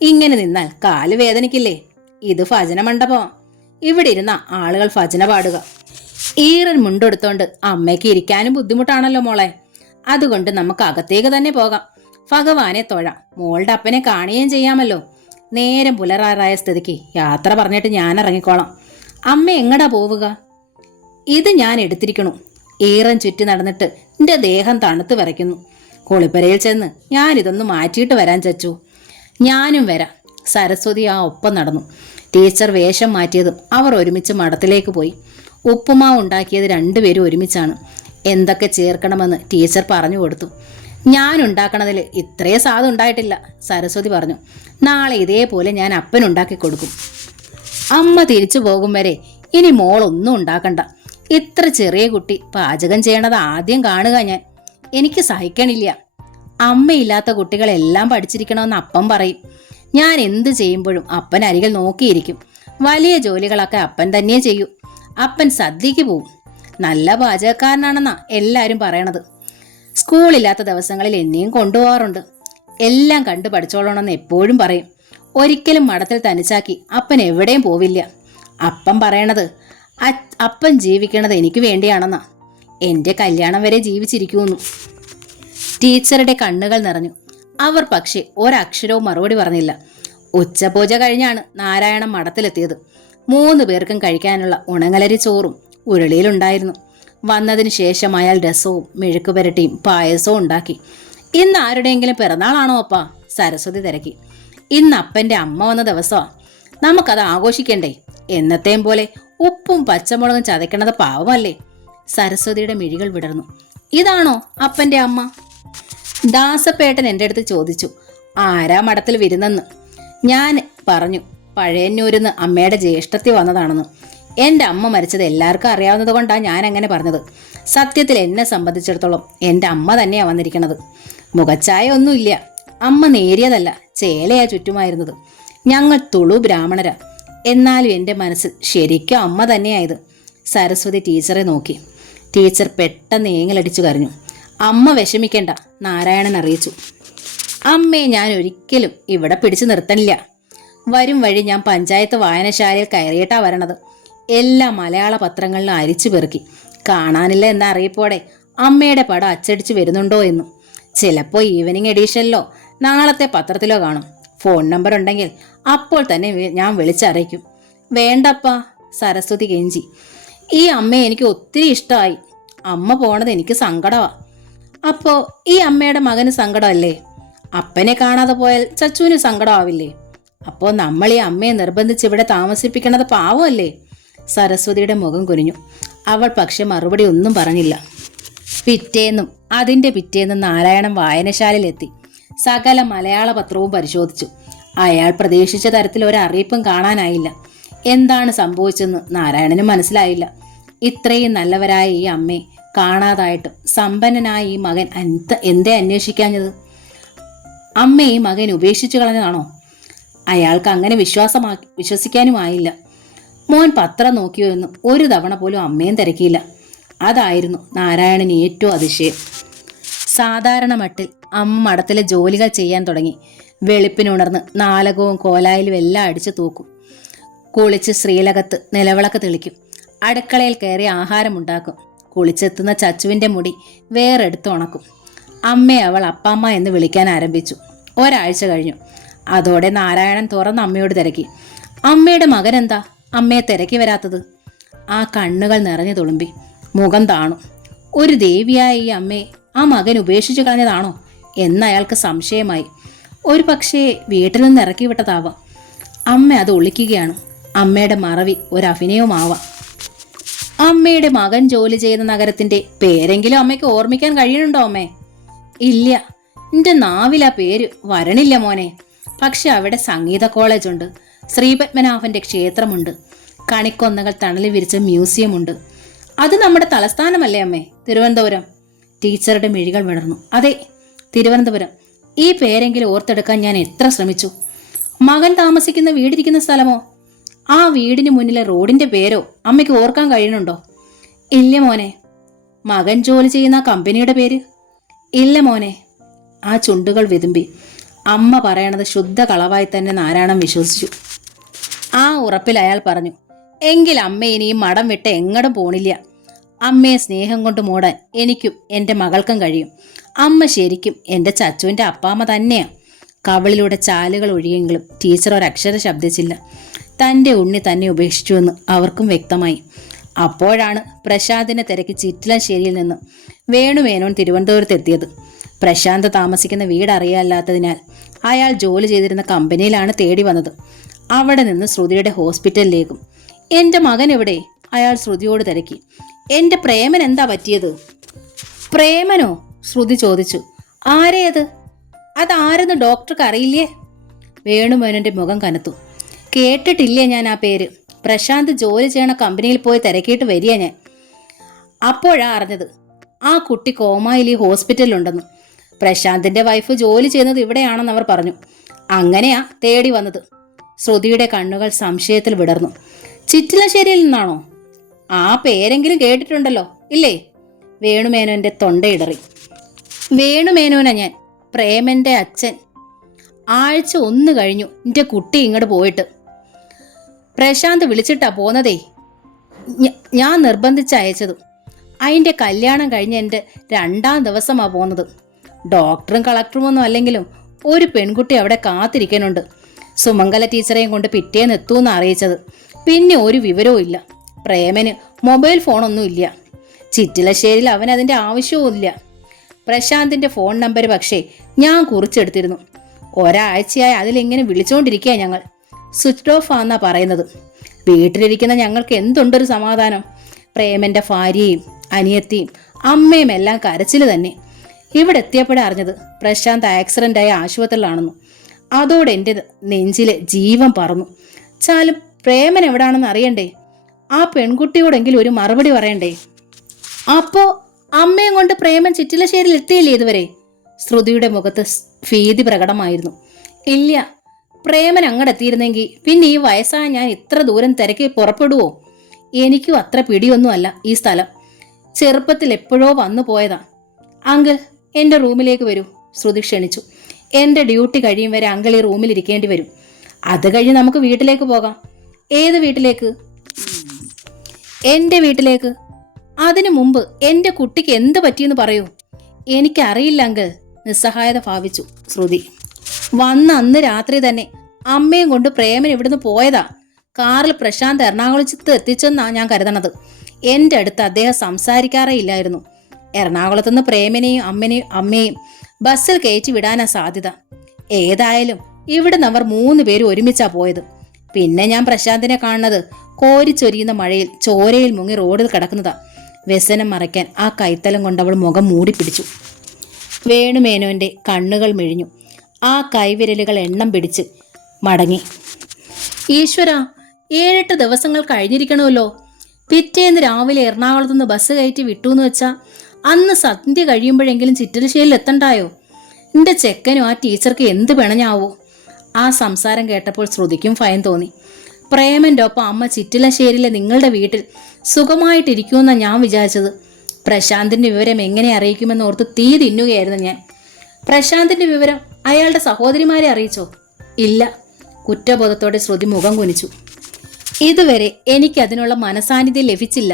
ഇങ്ങനെ നിന്നാൽ കാല് വേദനിക്കില്ലേ? ഇത് ഭജന മണ്ഡപമാ. ഇവിടെ ഇരുന്ന ആളുകൾ ഭജന പാടുക. ഈറൻ മുണ്ടെടുത്തോണ്ട് അമ്മയ്ക്ക് ഇരിക്കാനും ബുദ്ധിമുട്ടാണല്ലോ മോളെ. അതുകൊണ്ട് നമുക്ക് അകത്തേക്ക് തന്നെ പോകാം. ഭഗവാനെ തൊഴാം, മോളുടെ അപ്പനെ കാണുകയും ചെയ്യാമല്ലോ. നേരം പുലരാറായ സ്ഥിതിക്ക് യാത്ര പറഞ്ഞിട്ട് ഞാൻ ഇറങ്ങിക്കോളാം. അമ്മ എങ്ങടാ പോവുക? ഇത് ഞാൻ എടുത്തിരിക്കണു. ഈറൻ ചുറ്റി നടന്നിട്ട് എൻ്റെ ദേഹം തണുത്ത് വിറയ്ക്കുന്നു. കുളിപ്പരയിൽ ചെന്ന് ഞാനിതൊന്ന് മാറ്റിയിട്ട് വരാൻ ചച്ചു. ഞാനും വരാം. സരസ്വതി ആ ഒപ്പം നടന്നു. ടീച്ചർ വേഷം മാറ്റിയതും അവർ ഒരുമിച്ച് മഠത്തിലേക്ക് പോയി. ഉപ്പുമാവ് ഉണ്ടാക്കിയത് 2 പേരും ഒരുമിച്ചാണ്. എന്തൊക്കെ ചേർക്കണമെന്ന് ടീച്ചർ പറഞ്ഞു കൊടുത്തു. ഞാൻ ഉണ്ടാക്കണതിൽ ഇത്രേ സ്വാദ് ഉണ്ടായിട്ടില്ല, സരസ്വതി പറഞ്ഞു. നാളെ ഇതേപോലെ ഞാൻ അപ്പനുണ്ടാക്കി കൊടുക്കും. അമ്മ തിരിച്ചു പോകും വരെ ഇനി മോളൊന്നും ഉണ്ടാക്കണ്ട. ഇത്ര ചെറിയ കുട്ടി പാചകം ചെയ്യണത് ആദ്യം കാണുക ഞാൻ. എനിക്ക് സഹിക്കണില്ല. അമ്മയില്ലാത്ത കുട്ടികളെല്ലാം പഠിച്ചിരിക്കണമെന്ന് അപ്പൻ പറയും. ഞാൻ എന്ത് ചെയ്യുമ്പോഴും അപ്പൻ അരികിൽ നോക്കിയിരിക്കും. വലിയ ജോലികളൊക്കെ അപ്പൻ തന്നെ ചെയ്യൂ. അപ്പൻ സദ്യക്ക് പോവും. നല്ല പാചകക്കാരനാണെന്നാ എല്ലാവരും പറയണത്. സ്കൂളില്ലാത്ത ദിവസങ്ങളിൽ എന്നെയും കൊണ്ടുപോകാറുണ്ട്. എല്ലാം കണ്ടു പഠിച്ചോളണമെന്ന് എപ്പോഴും പറയും. ഒരിക്കലും മഠത്തിൽ തനിച്ചാക്കി അപ്പൻ എവിടെയും പോവില്ല. അപ്പൻ പറയണത് അപ്പൻ ജീവിക്കണത് എനിക്ക് വേണ്ടിയാണെന്നാ. എൻ്റെ കല്യാണം വരെ ജീവിച്ചിരിക്കുന്നു. ടീച്ചറുടെ കണ്ണുകൾ നിറഞ്ഞു. അവർ പക്ഷേ ഒരക്ഷരവും മറുപടി പറഞ്ഞില്ല. ഉച്ചപൂജ കഴിഞ്ഞാണ് നാരായണൻ മഠത്തിലെത്തിയത്. 3 പേർക്കും കഴിക്കാനുള്ള ഉണങ്ങലരി ചോറും ഉരുളിയിലുണ്ടായിരുന്നു. വന്നതിന് ശേഷം അയാൾ രസവും മെഴുക്ക് പുരട്ടിയും പായസവും ഉണ്ടാക്കി. ഇന്ന് ആരുടെയെങ്കിലും പിറന്നാളാണോ അപ്പാ? സരസ്വതി തിരക്കി. ഇന്ന് അപ്പൻ്റെ അമ്മ വന്ന ദിവസമാ, നമുക്കത് ആഘോഷിക്കണ്ടേ? എന്നത്തെയും പോലെ ഉപ്പും പച്ചമുളകും ചതയ്ക്കണത് പാവമല്ലേ? സരസ്വതിയുടെ മിഴികൾ വിടർന്നു. ഇതാണോ അപ്പൻ്റെ അമ്മ? ദാസപ്പേട്ടൻ എൻ്റെ അടുത്ത് ചോദിച്ചു. ആരാ മഠത്തിൽ വരുന്നെന്ന്. ഞാൻ പറഞ്ഞു പഴയന്നൂരിന്ന് അമ്മയുടെ ജ്യേഷ്ഠത്തി വന്നതാണെന്ന്. എൻ്റെ അമ്മ മരിച്ചത് എല്ലാവർക്കും അറിയാവുന്നത് കൊണ്ടാണ് ഞാൻ അങ്ങനെ പറഞ്ഞത്. സത്യത്തിൽ എന്നെ സംബന്ധിച്ചിടത്തോളം എൻ്റെ അമ്മ തന്നെയാണ് വന്നിരിക്കുന്നത്. മുഖച്ചായ ഒന്നുമില്ല. അമ്മ നേരിയതല്ല, ചേലയാ ചുറ്റുമായിരുന്നത്. ഞങ്ങൾ തുളു ബ്രാഹ്മണരാ. എന്നാലും എൻ്റെ മനസ്സിൽ ശരിക്കും അമ്മ തന്നെയായത്. സരസ്വതി ടീച്ചറെ നോക്കി. ടീച്ചർ പെട്ടെന്ന് ഏങ്ങലടിച്ചു കരഞ്ഞു. അമ്മ വിഷമിക്കേണ്ട, നാരായണൻ അറിയിച്ചു. അമ്മയെ ഞാൻ ഒരിക്കലും ഇവിടെ പിടിച്ചു നിർത്തണില്ല. വരും വഴി ഞാൻ പഞ്ചായത്ത് വായനശാലയിൽ കയറിയിട്ടാ വരണത്. എല്ലാ മലയാള പത്രങ്ങളിലും അരിച്ചു പെറുക്കി. കാണാനില്ല എന്ന അറിയിപ്പോടെ അമ്മയുടെ പടം അച്ചടിച്ചു വരുന്നുണ്ടോ എന്നും. ചിലപ്പോൾ ഈവനിങ് എഡീഷനിലോ നാളത്തെ പത്രത്തിലോ കാണും. ഫോൺ നമ്പർ ഉണ്ടെങ്കിൽ അപ്പോൾ തന്നെ ഞാൻ വിളിച്ചറിയിക്കും. വേണ്ടപ്പാ, സരസ്വതി കെഞ്ചി. ഈ അമ്മയെ എനിക്ക് ഒത്തിരി ഇഷ്ടമായി. അമ്മ പോണത് എനിക്ക് സങ്കടമാ. അപ്പോൾ ഈ അമ്മയുടെ മകന് സങ്കടമല്ലേ? അപ്പനെ കാണാതെ പോയാൽ ചച്ചുവിന് സങ്കടമാവില്ലേ? അപ്പോൾ നമ്മൾ ഈ അമ്മയെ നിർബന്ധിച്ച് ഇവിടെ താമസിപ്പിക്കണത് പാവമല്ലേ? സരസ്വതിയുടെ മുഖം കുനിഞ്ഞു. അവൾ പക്ഷെ മറുപടി ഒന്നും പറഞ്ഞില്ല. പിറ്റേന്നും അതിൻ്റെ പിറ്റേന്നും നാരായണൻ വായനശാലയിലെത്തി. സകല മലയാള പത്രവും പരിശോധിച്ചു. അയാൾ പ്രതീക്ഷിച്ച തരത്തിൽ ഒരറിയിപ്പും കാണാനായില്ല. എന്താണ് സംഭവിച്ചെന്ന് നാരായണന് മനസ്സിലായില്ല. ഇത്രയും നല്ലവരായ ഈ അമ്മയെ കാണാതായിട്ടും സമ്പന്നനായ ഈ മകൻ എന്തേ അന്വേഷിക്കാഞ്ഞത്? അമ്മ ഈ മകൻ ഉപേക്ഷിച്ചു കളഞ്ഞതാണോ? അയാൾക്ക് അങ്ങനെ വിശ്വസിക്കാനുമായില്ല. മോൻ പത്രം നോക്കിയോ എന്ന് ഒരു തവണ പോലും അമ്മയും തിരക്കിയില്ല. അതായിരുന്നു നാരായണന് ഏറ്റവും അതിശയം. സാധാരണ മട്ടിൽ അമ്മ മഠത്തിലെ ജോലികൾ ചെയ്യാൻ തുടങ്ങി. വെളുപ്പിനുണർന്ന് നാലകവും കോലായിലും എല്ലാം അടിച്ചു തൂക്കും. കുളിച്ച് ശ്രീലകത്ത് നിലവിളക്ക് തെളിക്കും. അടുക്കളയിൽ കയറി ആഹാരമുണ്ടാക്കും. കുളിച്ചെത്തുന്ന ചച്ചുവിൻ്റെ മുടി വേറെടുത്ത് ഉണക്കും. അമ്മയെ അവൾ അപ്പാമ്മ എന്ന് വിളിക്കാൻ ആരംഭിച്ചു. ഒരാഴ്ച കഴിഞ്ഞു. അതോടെ നാരായണൻ തുറന്ന് അമ്മയോട് തിരക്കി. അമ്മയുടെ മകനെന്താ അമ്മയെ തിരക്കി വരാത്തത്? ആ കണ്ണുകൾ നിറഞ്ഞു തുളുമ്പി. മുഖം താണു. ഒരു ദേവിയായ ഈ അമ്മയെ ആ മകൻ ഉപേക്ഷിച്ചു കളഞ്ഞതാണോ എന്ന് അയാൾക്ക് സംശയമായി. ഒരു പക്ഷേ വീട്ടിൽ നിന്ന് ഇറക്കി വിട്ടതാവാം. അമ്മ അത് ഒളിക്കുകയാണ്. അമ്മയുടെ മറവി ഒരു അഭിനയവുമാവാം. അമ്മയുടെ മകൻ ജോലി ചെയ്യുന്ന നഗരത്തിന്റെ പേരെങ്കിലും അമ്മയ്ക്ക് ഓർമ്മിക്കാൻ കഴിയുന്നുണ്ടോ അമ്മേ? ഇല്ല, എൻ്റെ നാവിലാ പേര് വരണില്ല മോനെ. പക്ഷെ അവിടെ സംഗീത കോളേജുണ്ട്, ശ്രീപത്മനാഭന്റെ ക്ഷേത്രമുണ്ട്, കണിക്കൊന്നകൾ തണല് വിരിച്ച മ്യൂസിയമുണ്ട്. അത് നമ്മുടെ തലസ്ഥാനമല്ലേ അമ്മേ, തിരുവനന്തപുരം? ടീച്ചറുടെ മിഴികൾ വിടർന്നു. അതെ, തിരുവനന്തപുരം. ഈ പേരെങ്കിലും ഓർത്തെടുക്കാൻ ഞാൻ എത്ര ശ്രമിച്ചു. മകൻ താമസിക്കുന്ന വീടിരിക്കുന്ന സ്ഥലമോ ആ വീടിന് മുന്നിലെ റോഡിന്റെ പേരോ അമ്മയ്ക്ക് ഓർക്കാൻ കഴിയുന്നുണ്ടോ? ഇല്ല മോനെ. മകൻ ജോലി ചെയ്യുന്ന കമ്പനിയുടെ പേര്? ഇല്ല മോനെ. ആ ചുണ്ടുകൾ വിതുമ്പി. അമ്മ പറയണത് ശുദ്ധ കളവായി തന്നെ നാരായണൻ വിശ്വസിച്ചു. ആ ഉറപ്പിൽ അയാൾ പറഞ്ഞു, എങ്കിൽ അമ്മ ഇനിയും മഠം വിട്ട് എങ്ങടും പോണില്ല. അമ്മയെ സ്നേഹം കൊണ്ട് മൂടാൻ എനിക്കും എൻ്റെ മകൾക്കും കഴിയും. അമ്മ ശരിക്കും എൻ്റെ ചച്ചുവിൻ്റെ അപ്പാമ്മ തന്നെയാ. കവളിലൂടെ ചാലുകൾ ഒഴിയെങ്കിലും ടീച്ചർ ഒരക്ഷരം ശബ്ദിച്ചില്ല. തൻ്റെ ഉണ്ണി തന്നെ ഉപേക്ഷിച്ചുവെന്ന് അവർക്കും വ്യക്തമായി. അപ്പോഴാണ് പ്രശാന്തിനെ തിരക്കി ചിറ്റിലശ്ശേരിയിൽ നിന്നും വേണുമേനോൻ തിരുവനന്തപുരത്തെത്തിയത്. പ്രശാന്ത് താമസിക്കുന്ന വീട് അറിയാല്ലാത്തതിനാൽ അയാൾ ജോലി ചെയ്തിരുന്ന കമ്പനിയിലാണ് തേടി വന്നത്. അവിടെ നിന്ന് ശ്രുതിയുടെ ഹോസ്പിറ്റലിലേക്കും. എൻ്റെ മകൻ എവിടെ? അയാൾ ശ്രുതിയോട് തിരക്കി. എൻ്റെ പ്രേമൻ എന്താ പറ്റിയത്? പ്രേമനോ? ശ്രുതി ചോദിച്ചു. ആരേത്? അതാരെന്ന് ഡോക്ടർക്ക് അറിയില്ലേ? വേണുമേനോന്റെ മുഖം കനത്തു. കേട്ടിട്ടില്ലേ ഞാൻ ആ പേര്. പ്രശാന്ത് ജോലി ചെയ്യണ കമ്പനിയിൽ പോയി തിരക്കിയിട്ട് വരിക ഞാൻ. അപ്പോഴാ അറിഞ്ഞത് ആ കുട്ടി കോമായിൽ ഈ ഹോസ്പിറ്റലിലുണ്ടെന്ന്. പ്രശാന്തിന്റെ വൈഫ് ജോലി ചെയ്യുന്നത് ഇവിടെയാണെന്ന് അവർ പറഞ്ഞു. അങ്ങനെയാ തേടി വന്നത്. ശ്രുതിയുടെ കണ്ണുകൾ സംശയത്തിൽ വിടർന്നു. ചിറ്റിലശ്ശേരിയിൽ നിന്നാണോ? ആ പേരെങ്കിലും കേട്ടിട്ടുണ്ടല്ലോ ഇല്ലേ? വേണുമേനോന്റെ തൊണ്ടയിടറി. വേണുമേനോനാ ഞാൻ, പ്രേമന്റെ അച്ഛൻ. ആഴ്ച 1 കഴിഞ്ഞു എൻ്റെ കുട്ടി ഇങ്ങോട്ട് പോയിട്ട്. പ്രശാന്ത് വിളിച്ചിട്ടാ പോന്നതേ. ഞാൻ നിർബന്ധിച്ച് അയച്ചത്. അതിൻ്റെ കല്യാണം കഴിഞ്ഞ് എൻ്റെ 2ാം ദിവസമാണ് പോന്നത്. ഡോക്ടറും കളക്ടറും ഒന്നും അല്ലെങ്കിലും ഒരു പെൺകുട്ടി അവിടെ കാത്തിരിക്കുന്നുണ്ട്. സുമംഗല ടീച്ചറെയും കൊണ്ട് പിറ്റേന്ന് എത്തൂന്ന് അറിയിച്ചത്. പിന്നെ ഒരു വിവരവും ഇല്ല. പ്രേമന് മൊബൈൽ ഫോണൊന്നും ഇല്ല. ചിറ്റിലശ്ശേരിയിൽ അവൻ അതിൻ്റെ ആവശ്യവുമില്ല. പ്രശാന്തിൻ്റെ ഫോൺ നമ്പർ പക്ഷേ ഞാൻ കുറിച്ചെടുത്തിരുന്നു. ഒരാഴ്ചയായി അതിലിങ്ങനെ വിളിച്ചുകൊണ്ടിരിക്കുക. ഞങ്ങൾ സ്വിച്ച് ഓഫ് ആണെന്നാ പറയുന്നത്. വീട്ടിലിരിക്കുന്ന ഞങ്ങൾക്ക് എന്തുണ്ടൊരു സമാധാനം. പ്രേമൻ്റെ ഭാര്യയും അനിയത്തിയും അമ്മയും എല്ലാം കരച്ചിൽ തന്നെ. ഇവിടെ എത്തിയപ്പോഴേ അറിഞ്ഞത് പ്രശാന്ത് ആക്സിഡൻ്റായി ആശുപത്രിയിലാണെന്നു. അതോടെ എൻ്റെ നെഞ്ചിലെ ജീവൻ പറന്നു. ചാലും പ്രേമൻ എവിടാണെന്ന് അറിയണ്ടേ? ആ പെൺകുട്ടിയോടെങ്കിലും ഒരു മറുപടി പറയണ്ടേ? അപ്പോ അമ്മയും കൊണ്ട് പ്രേമൻ ചിറ്റിലശ്ശേരിയിൽ എത്തിയില്ലേ ഇതുവരെ? ശ്രുതിയുടെ മുഖത്ത് ഭീതി പ്രകടമായിരുന്നു. ഇല്ല, പ്രേമൻ അങ്ങടെത്തിയിരുന്നെങ്കിൽ പിന്നെ ഈ വയസ്സായ ഞാൻ ഇത്ര ദൂരം തിരക്കി പുറപ്പെടുവോ? എനിക്കും അത്ര പിടിയൊന്നുമല്ല ഈ സ്ഥലം. ചെറുപ്പത്തിൽ എപ്പോഴോ വന്നു പോയതാ. അങ്കിൾ, എൻ്റെ റൂമിലേക്ക് വരൂ, ശ്രുതി ക്ഷണിച്ചു. എൻ്റെ ഡ്യൂട്ടി കഴിയും വരെ അങ്കിൾ ഈ റൂമിൽ ഇരിക്കേണ്ടി വരും. അത് കഴിഞ്ഞ് നമുക്ക് വീട്ടിലേക്ക് പോകാം. ഏത് വീട്ടിലേക്ക്? എൻ്റെ വീട്ടിലേക്ക്. അതിനു മുമ്പ് എൻ്റെ കുട്ടിക്ക് എന്ത് പറ്റിയെന്ന് പറയൂ. എനിക്കറിയില്ല അങ്കിൾ, നിസ്സഹായത ഭാവിച്ചു ശ്രുതി. വന്ന അന്ന് രാത്രി തന്നെ അമ്മയും കൊണ്ട് പ്രേമൻ ഇവിടുന്ന് പോയതാ. കാറിൽ പ്രശാന്ത് എറണാകുളത്ത് എത്തിച്ചെന്നാ ഞാൻ കരുതണത്. എൻ്റെ അടുത്ത് അദ്ദേഹം സംസാരിക്കാറേ ഇല്ലായിരുന്നു. എറണാകുളത്തുനിന്ന് പ്രേമനെയും അമ്മയെയും ബസ്സിൽ കയറ്റി വിടാനാ സാധ്യത. ഏതായാലും ഇവിടുന്ന് അവർ 3 പേരും ഒരുമിച്ചാ പോയത്. പിന്നെ ഞാൻ പ്രശാന്തിനെ കാണുന്നത് കോരിച്ചൊരിയുന്ന മഴയിൽ ചോരയിൽ മുങ്ങി റോഡിൽ കിടക്കുന്നതാ. വ്യസനം മറയ്ക്കാൻ ആ കൈത്തലം കൊണ്ട് അവൾ മുഖം മൂടിപ്പിടിച്ചു. വേണുമേനോന്റെ കണ്ണുകൾ മിഴിഞ്ഞു. ആ കൈവിരലുകൾ എണ്ണം പിടിച്ച് മടങ്ങി. ഈശ്വര, 7-8 ദിവസങ്ങൾ കഴിഞ്ഞിരിക്കണമല്ലോ. പിറ്റേന്ന് രാവിലെ എറണാകുളത്ത് നിന്ന് ബസ് കയറ്റി വിട്ടൂന്ന് വെച്ചാൽ അന്ന് സന്ധ്യ കഴിയുമ്പോഴെങ്കിലും ചിറ്റിലശ്ശേരിയിൽ എത്തണ്ടായോ? എൻ്റെ ചെക്കനും ആ ടീച്ചർക്ക് എന്ത് പിണഞ്ഞാവോ? ആ സംസാരം കേട്ടപ്പോൾ ശ്രുതിക്കും ഭയം തോന്നി. പ്രേമൻ്റെ ഒപ്പം അമ്മ ചിറ്റിലശ്ശേരിയിലെ നിങ്ങളുടെ വീട്ടിൽ സുഖമായിട്ടിരിക്കുമെന്നാണ് ഞാൻ വിചാരിച്ചത്. പ്രശാന്തിൻ്റെ വിവരം എങ്ങനെ അറിയിക്കുമെന്ന് ഓർത്ത് തീ തിന്നുകയായിരുന്നു ഞാൻ. പ്രശാന്തിൻ്റെ വിവരം അയാളുടെ സഹോദരിമാരെ അറിയിച്ചോ? ഇല്ല. കുറ്റബോധത്തോടെ ശ്രുതി മുഖം കുനിച്ചു. ഇതുവരെ എനിക്കതിനുള്ള മനസാന്നിധ്യം ലഭിച്ചില്ല.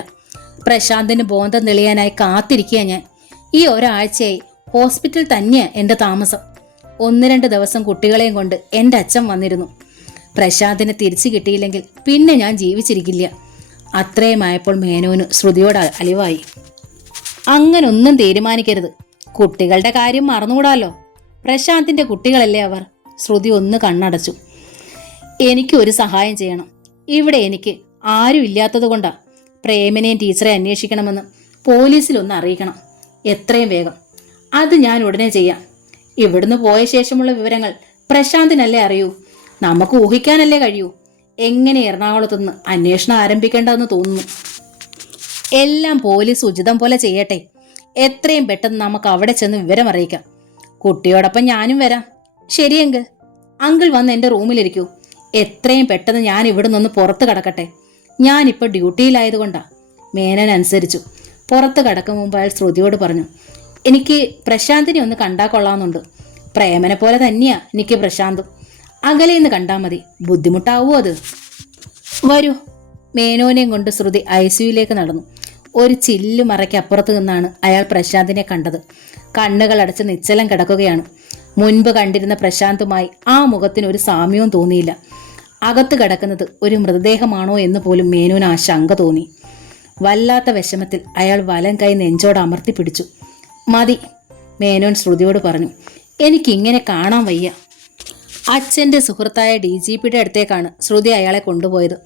പ്രശാന്തിന് ബോധം തെളിയാനായി കാത്തിരിക്കുക ഞാൻ. ഈ ഒരാഴ്ചയായി ഹോസ്പിറ്റൽ തന്നെയാണ് എൻ്റെ താമസം. 1-2 ദിവസം കുട്ടികളെയും കൊണ്ട് എൻ്റെ അച്ഛൻ വന്നിരുന്നു. പ്രശാന്തിനെ തിരിച്ചു കിട്ടിയില്ലെങ്കിൽ പിന്നെ ഞാൻ ജീവിച്ചിരിക്കില്ല. അത്രയുമായപ്പോൾ മേനോന് ശ്രുതിയോട് അലിവായി. അങ്ങനൊന്നും തീരുമാനിക്കരുത്. കുട്ടികളുടെ കാര്യം മറന്നുകൂടാലോ. പ്രശാന്തിൻ്റെ കുട്ടികളല്ലേ അവർ. ശ്രുതി ഒന്ന് കണ്ണടച്ചു. എനിക്ക് ഒരു സഹായം ചെയ്യണം. ഇവിടെ എനിക്ക് ആരും ഇല്ലാത്തത് കൊണ്ടാ. പ്രേമനെയും ടീച്ചറെ അന്വേഷിക്കണമെന്ന് പോലീസിലൊന്ന് അറിയിക്കണം, എത്രയും വേഗം. അത് ഞാൻ ഉടനെ ചെയ്യാം. ഇവിടുന്ന് പോയ ശേഷമുള്ള വിവരങ്ങൾ പ്രശാന്തിനല്ലേ അറിയൂ. നമുക്ക് ഊഹിക്കാനല്ലേ കഴിയൂ. എങ്ങനെ എറണാകുളത്തുനിന്ന് അന്വേഷണം ആരംഭിക്കേണ്ടതെന്ന് തോന്നുന്നു. എല്ലാം പോലീസ് ഉചിതം പോലെ ചെയ്യട്ടെ. എത്രയും പെട്ടെന്ന് നമുക്ക് അവിടെ ചെന്ന് വിവരം അറിയിക്കാം. കുട്ടിയോടൊപ്പം ഞാനും വരാം. ശരിയെങ്കിൽ അങ്കിൾ വന്ന് എൻ്റെ റൂമിലിരിക്കൂ. എത്രയും പെട്ടെന്ന് ഞാൻ ഇവിടെ നിന്ന് പുറത്ത് കടക്കട്ടെ. ഞാനിപ്പോൾ ഡ്യൂട്ടിയിലായതുകൊണ്ടാ. മേനൻ അനുസരിച്ചു. പുറത്ത് കടക്കും മുമ്പ് അയാൾ ശ്രുതിയോട് പറഞ്ഞു, എനിക്ക് പ്രശാന്തിനെ ഒന്ന് കണ്ടാൽ കൊള്ളാമെന്നുണ്ട്. പ്രേമനെ പോലെ തന്നെയാ എനിക്ക് പ്രശാന്തും. അകലെ നിന്ന് കണ്ടാൽ മതി. ബുദ്ധിമുട്ടാവോ അത്? വരൂ. മേനോനെയും കൊണ്ട് ശ്രുതി ICUയിലേക്ക് നടന്നു. ഒരു ചില്ലു മറയ്ക്ക് അപ്പുറത്ത് നിന്നാണ് അയാൾ പ്രശാന്തിനെ കണ്ടത്. കണ്ണുകൾ അടച്ച് നിശ്ചലം കിടക്കുകയാണ്. മുൻപ് കണ്ടിരുന്ന പ്രശാന്തുമായി ആ മുഖത്തിന് ഒരു സാമ്യവും തോന്നിയില്ല. അകത്ത് കിടക്കുന്നത് ഒരു മൃതദേഹമാണോ എന്ന് പോലും മേനോന് ആ ശങ്ക തോന്നി. വല്ലാത്ത വിഷമത്തിൽ അയാൾ വലം കൈ നെഞ്ചോട് അമർത്തി പിടിച്ചു. മതി, മേനോൻ ശ്രുതിയോട് പറഞ്ഞു. എനിക്കിങ്ങനെ കാണാൻ വയ്യ. അച്ഛൻ്റെ സുഹൃത്തായ DGPയുടെ അടുത്തേക്കാണ് ശ്രുതി അയാളെ കൊണ്ടുപോയത്.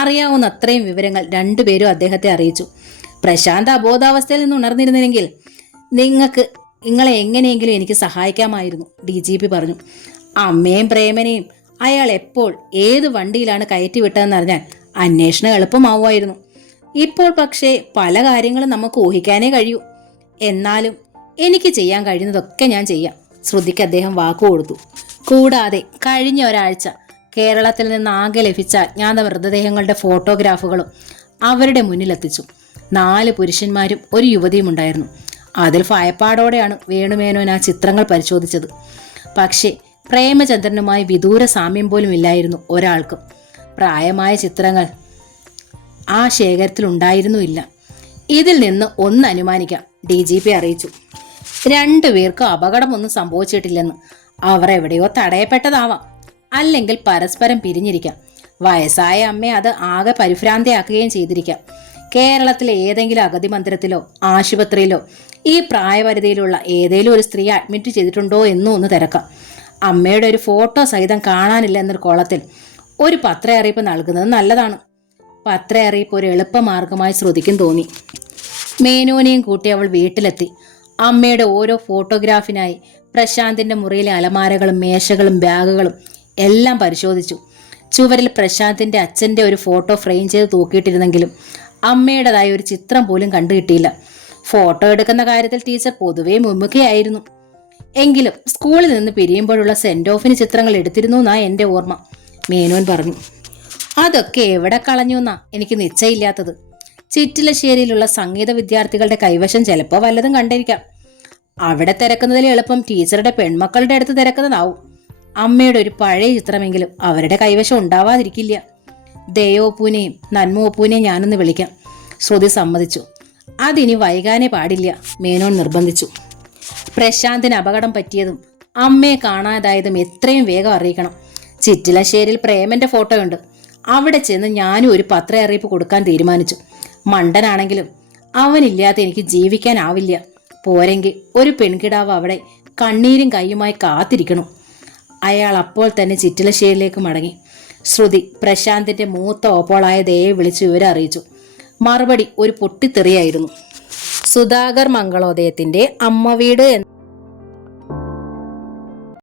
അറിയാവുന്ന അത്രയും വിവരങ്ങൾ 2 പേരും അദ്ദേഹത്തെ അറിയിച്ചു. പ്രശാന്ത് അബോധാവസ്ഥയിൽ നിന്ന് ഉണർന്നിരുന്നെങ്കിൽ നിങ്ങളെ എങ്ങനെയെങ്കിലും എനിക്ക് സഹായിക്കാമായിരുന്നു, DGP പറഞ്ഞു. അമ്മയും പ്രേമനെയും അയാൾ എപ്പോൾ ഏത് വണ്ടിയിലാണ് കയറ്റി വിട്ടതെന്നറിഞ്ഞാൽ അന്വേഷണം എളുപ്പമാവുമായിരുന്നു. ഇപ്പോൾ പക്ഷേ പല കാര്യങ്ങളും നമുക്ക് ഊഹിക്കാനേ കഴിയൂ. എന്നാലും എനിക്ക് ചെയ്യാൻ കഴിയുന്നതൊക്കെ ഞാൻ ചെയ്യാം, ശ്രുതിക്ക് അദ്ദേഹം വാക്കുകൊടുത്തു. കൂടാതെ കഴിഞ്ഞ ഒരാഴ്ച കേരളത്തിൽ നിന്ന് ആകെ ലഭിച്ച അജ്ഞാത മൃതദേഹങ്ങളുടെ ഫോട്ടോഗ്രാഫുകളും അവരുടെ മുന്നിലെത്തിച്ചു. 4 പുരുഷന്മാരും ഒരു യുവതിയും ഉണ്ടായിരുന്നു. അതിൽ ഭയപ്പാടോടെയാണ് വേണുമേനോൻ ആ ചിത്രങ്ങൾ പരിശോധിച്ചത്. പക്ഷേ പ്രേമചന്ദ്രനുമായി വിദൂര സാമ്യം പോലും ഇല്ലായിരുന്നു ഒരാൾക്കും. പ്രായമായ ചിത്രങ്ങൾ ആ ശേഖരത്തിൽ ഉണ്ടായിരുന്നുമില്ല. ഇതിൽ നിന്ന് ഒന്ന് അനുമാനിക്കാം, DGP അറിയിച്ചു. 2 പേർക്കും അപകടമൊന്നും സംഭവിച്ചിട്ടില്ലെന്ന്. അവർ എവിടെയോ തടയപ്പെട്ടതാവാം, അല്ലെങ്കിൽ പരസ്പരം പിരിഞ്ഞിരിക്കാം. വയസ്സായ അമ്മയെ അത് ആകെ പരിഭ്രാന്തിയാക്കുകയും ചെയ്തിരിക്കാം. കേരളത്തിലെ ഏതെങ്കിലും അഗതി മന്ദിരത്തിലോ ആശുപത്രിയിലോ ഈ പ്രായപരിധിയിലുള്ള ഏതെങ്കിലും ഒരു സ്ത്രീ അഡ്മിറ്റ് ചെയ്തിട്ടുണ്ടോ എന്നും ഒന്ന് തിരക്കാം. അമ്മയുടെ ഒരു ഫോട്ടോ സഹിതം കാണാനില്ല എന്നൊരു കോളത്തിൽ ഒരു പത്ര അറിയിപ്പ് നൽകുന്നത് നല്ലതാണ്. പത്ര അറിയിപ്പ് ഒരു എളുപ്പമാർഗമായി ശ്രുതിക്കും തോന്നി. മേനോനെയും കൂട്ടി അവൾ വീട്ടിലെത്തി. അമ്മയുടെ ഓരോ ഫോട്ടോഗ്രാഫിനായി പ്രശാന്തിന്റെ മുറിയിലെ അലമാരകളും മേശകളും ബാഗുകളും എല്ലാം പരിശോധിച്ചു. ചുവരിൽ പ്രശാന്തിന്റെ അച്ഛന്റെ ഒരു ഫോട്ടോ ഫ്രെയിം ചെയ്ത് തൂക്കിയിട്ടിരുന്നെങ്കിലും അമ്മയുടേതായ ഒരു ചിത്രം പോലും കണ്ടുകിട്ടിയില്ല. ഫോട്ടോ എടുക്കുന്ന കാര്യത്തിൽ ടീച്ചർ പൊതുവെ മുൻമുഖയായിരുന്നു. എങ്കിലും സ്കൂളിൽ നിന്ന് പിരിയുമ്പോഴുള്ള സെന്റ് ഓഫിന് ചിത്രങ്ങൾ എടുത്തിരുന്നു എന്നാ എന്റെ ഓർമ്മ, മേനോൻ പറഞ്ഞു. അതൊക്കെ എവിടെ കളഞ്ഞു എന്നാ എനിക്ക് നിശ്ചയില്ലാത്തത്. ചിറ്റിലശ്ശേരിയിലുള്ള സംഗീത വിദ്യാർത്ഥികളുടെ കൈവശം ചിലപ്പോൾ വല്ലതും കണ്ടിരിക്കാം. അവിടെ തിരക്കുന്നതിൽ എളുപ്പം ടീച്ചറുടെ പെൺമക്കളുടെ അടുത്ത് തിരക്കുന്നതാവും. അമ്മയുടെ ഒരു പഴയ ചിത്രമെങ്കിലും അവരുടെ കൈവശം ഉണ്ടാവാതിരിക്കില്ല. ദയോപ്പൂനെയും നന്മോപ്പൂനെയും ഞാനൊന്ന് വിളിക്കാം, ശ്രുതി സമ്മതിച്ചു. അതിനി വൈകാനേ പാടില്ല, മേനോൻ നിർബന്ധിച്ചു. പ്രശാന്തിന് അപകടം പറ്റിയതും അമ്മയെ കാണാതായതും എത്രയും വേഗം അറിയിക്കണം. ചിറ്റിലശ്ശേരിയിൽ പ്രേമന്റെ ഫോട്ടോ ഉണ്ട്. അവിടെ ചെന്ന് ഞാനും ഒരു പത്ര അറിയിപ്പ് കൊടുക്കാൻ തീരുമാനിച്ചു. മണ്ടനാണെങ്കിലും അവനില്ലാതെ എനിക്ക് ജീവിക്കാനാവില്ല. പോരെങ്കിൽ ഒരു പെൺകിടാവ് അവിടെ കണ്ണീരും കൈയുമായി കാത്തിരിക്കണം. അയാൾ അപ്പോൾ തന്നെ ചിറ്റിലശ്ശേരിയിലേക്ക് മടങ്ങി. ശ്രുതി പ്രശാന്തിന്റെ മൂത്ത ഓപ്പോളായ ദയെ വിളിച്ച് വിവരം അറിയിച്ചു. മറുപടി ഒരു പൊട്ടിത്തെറിയായിരുന്നു. സുധാകർ മംഗളോദയത്തിന്റെ അമ്മ വീട് എന്ന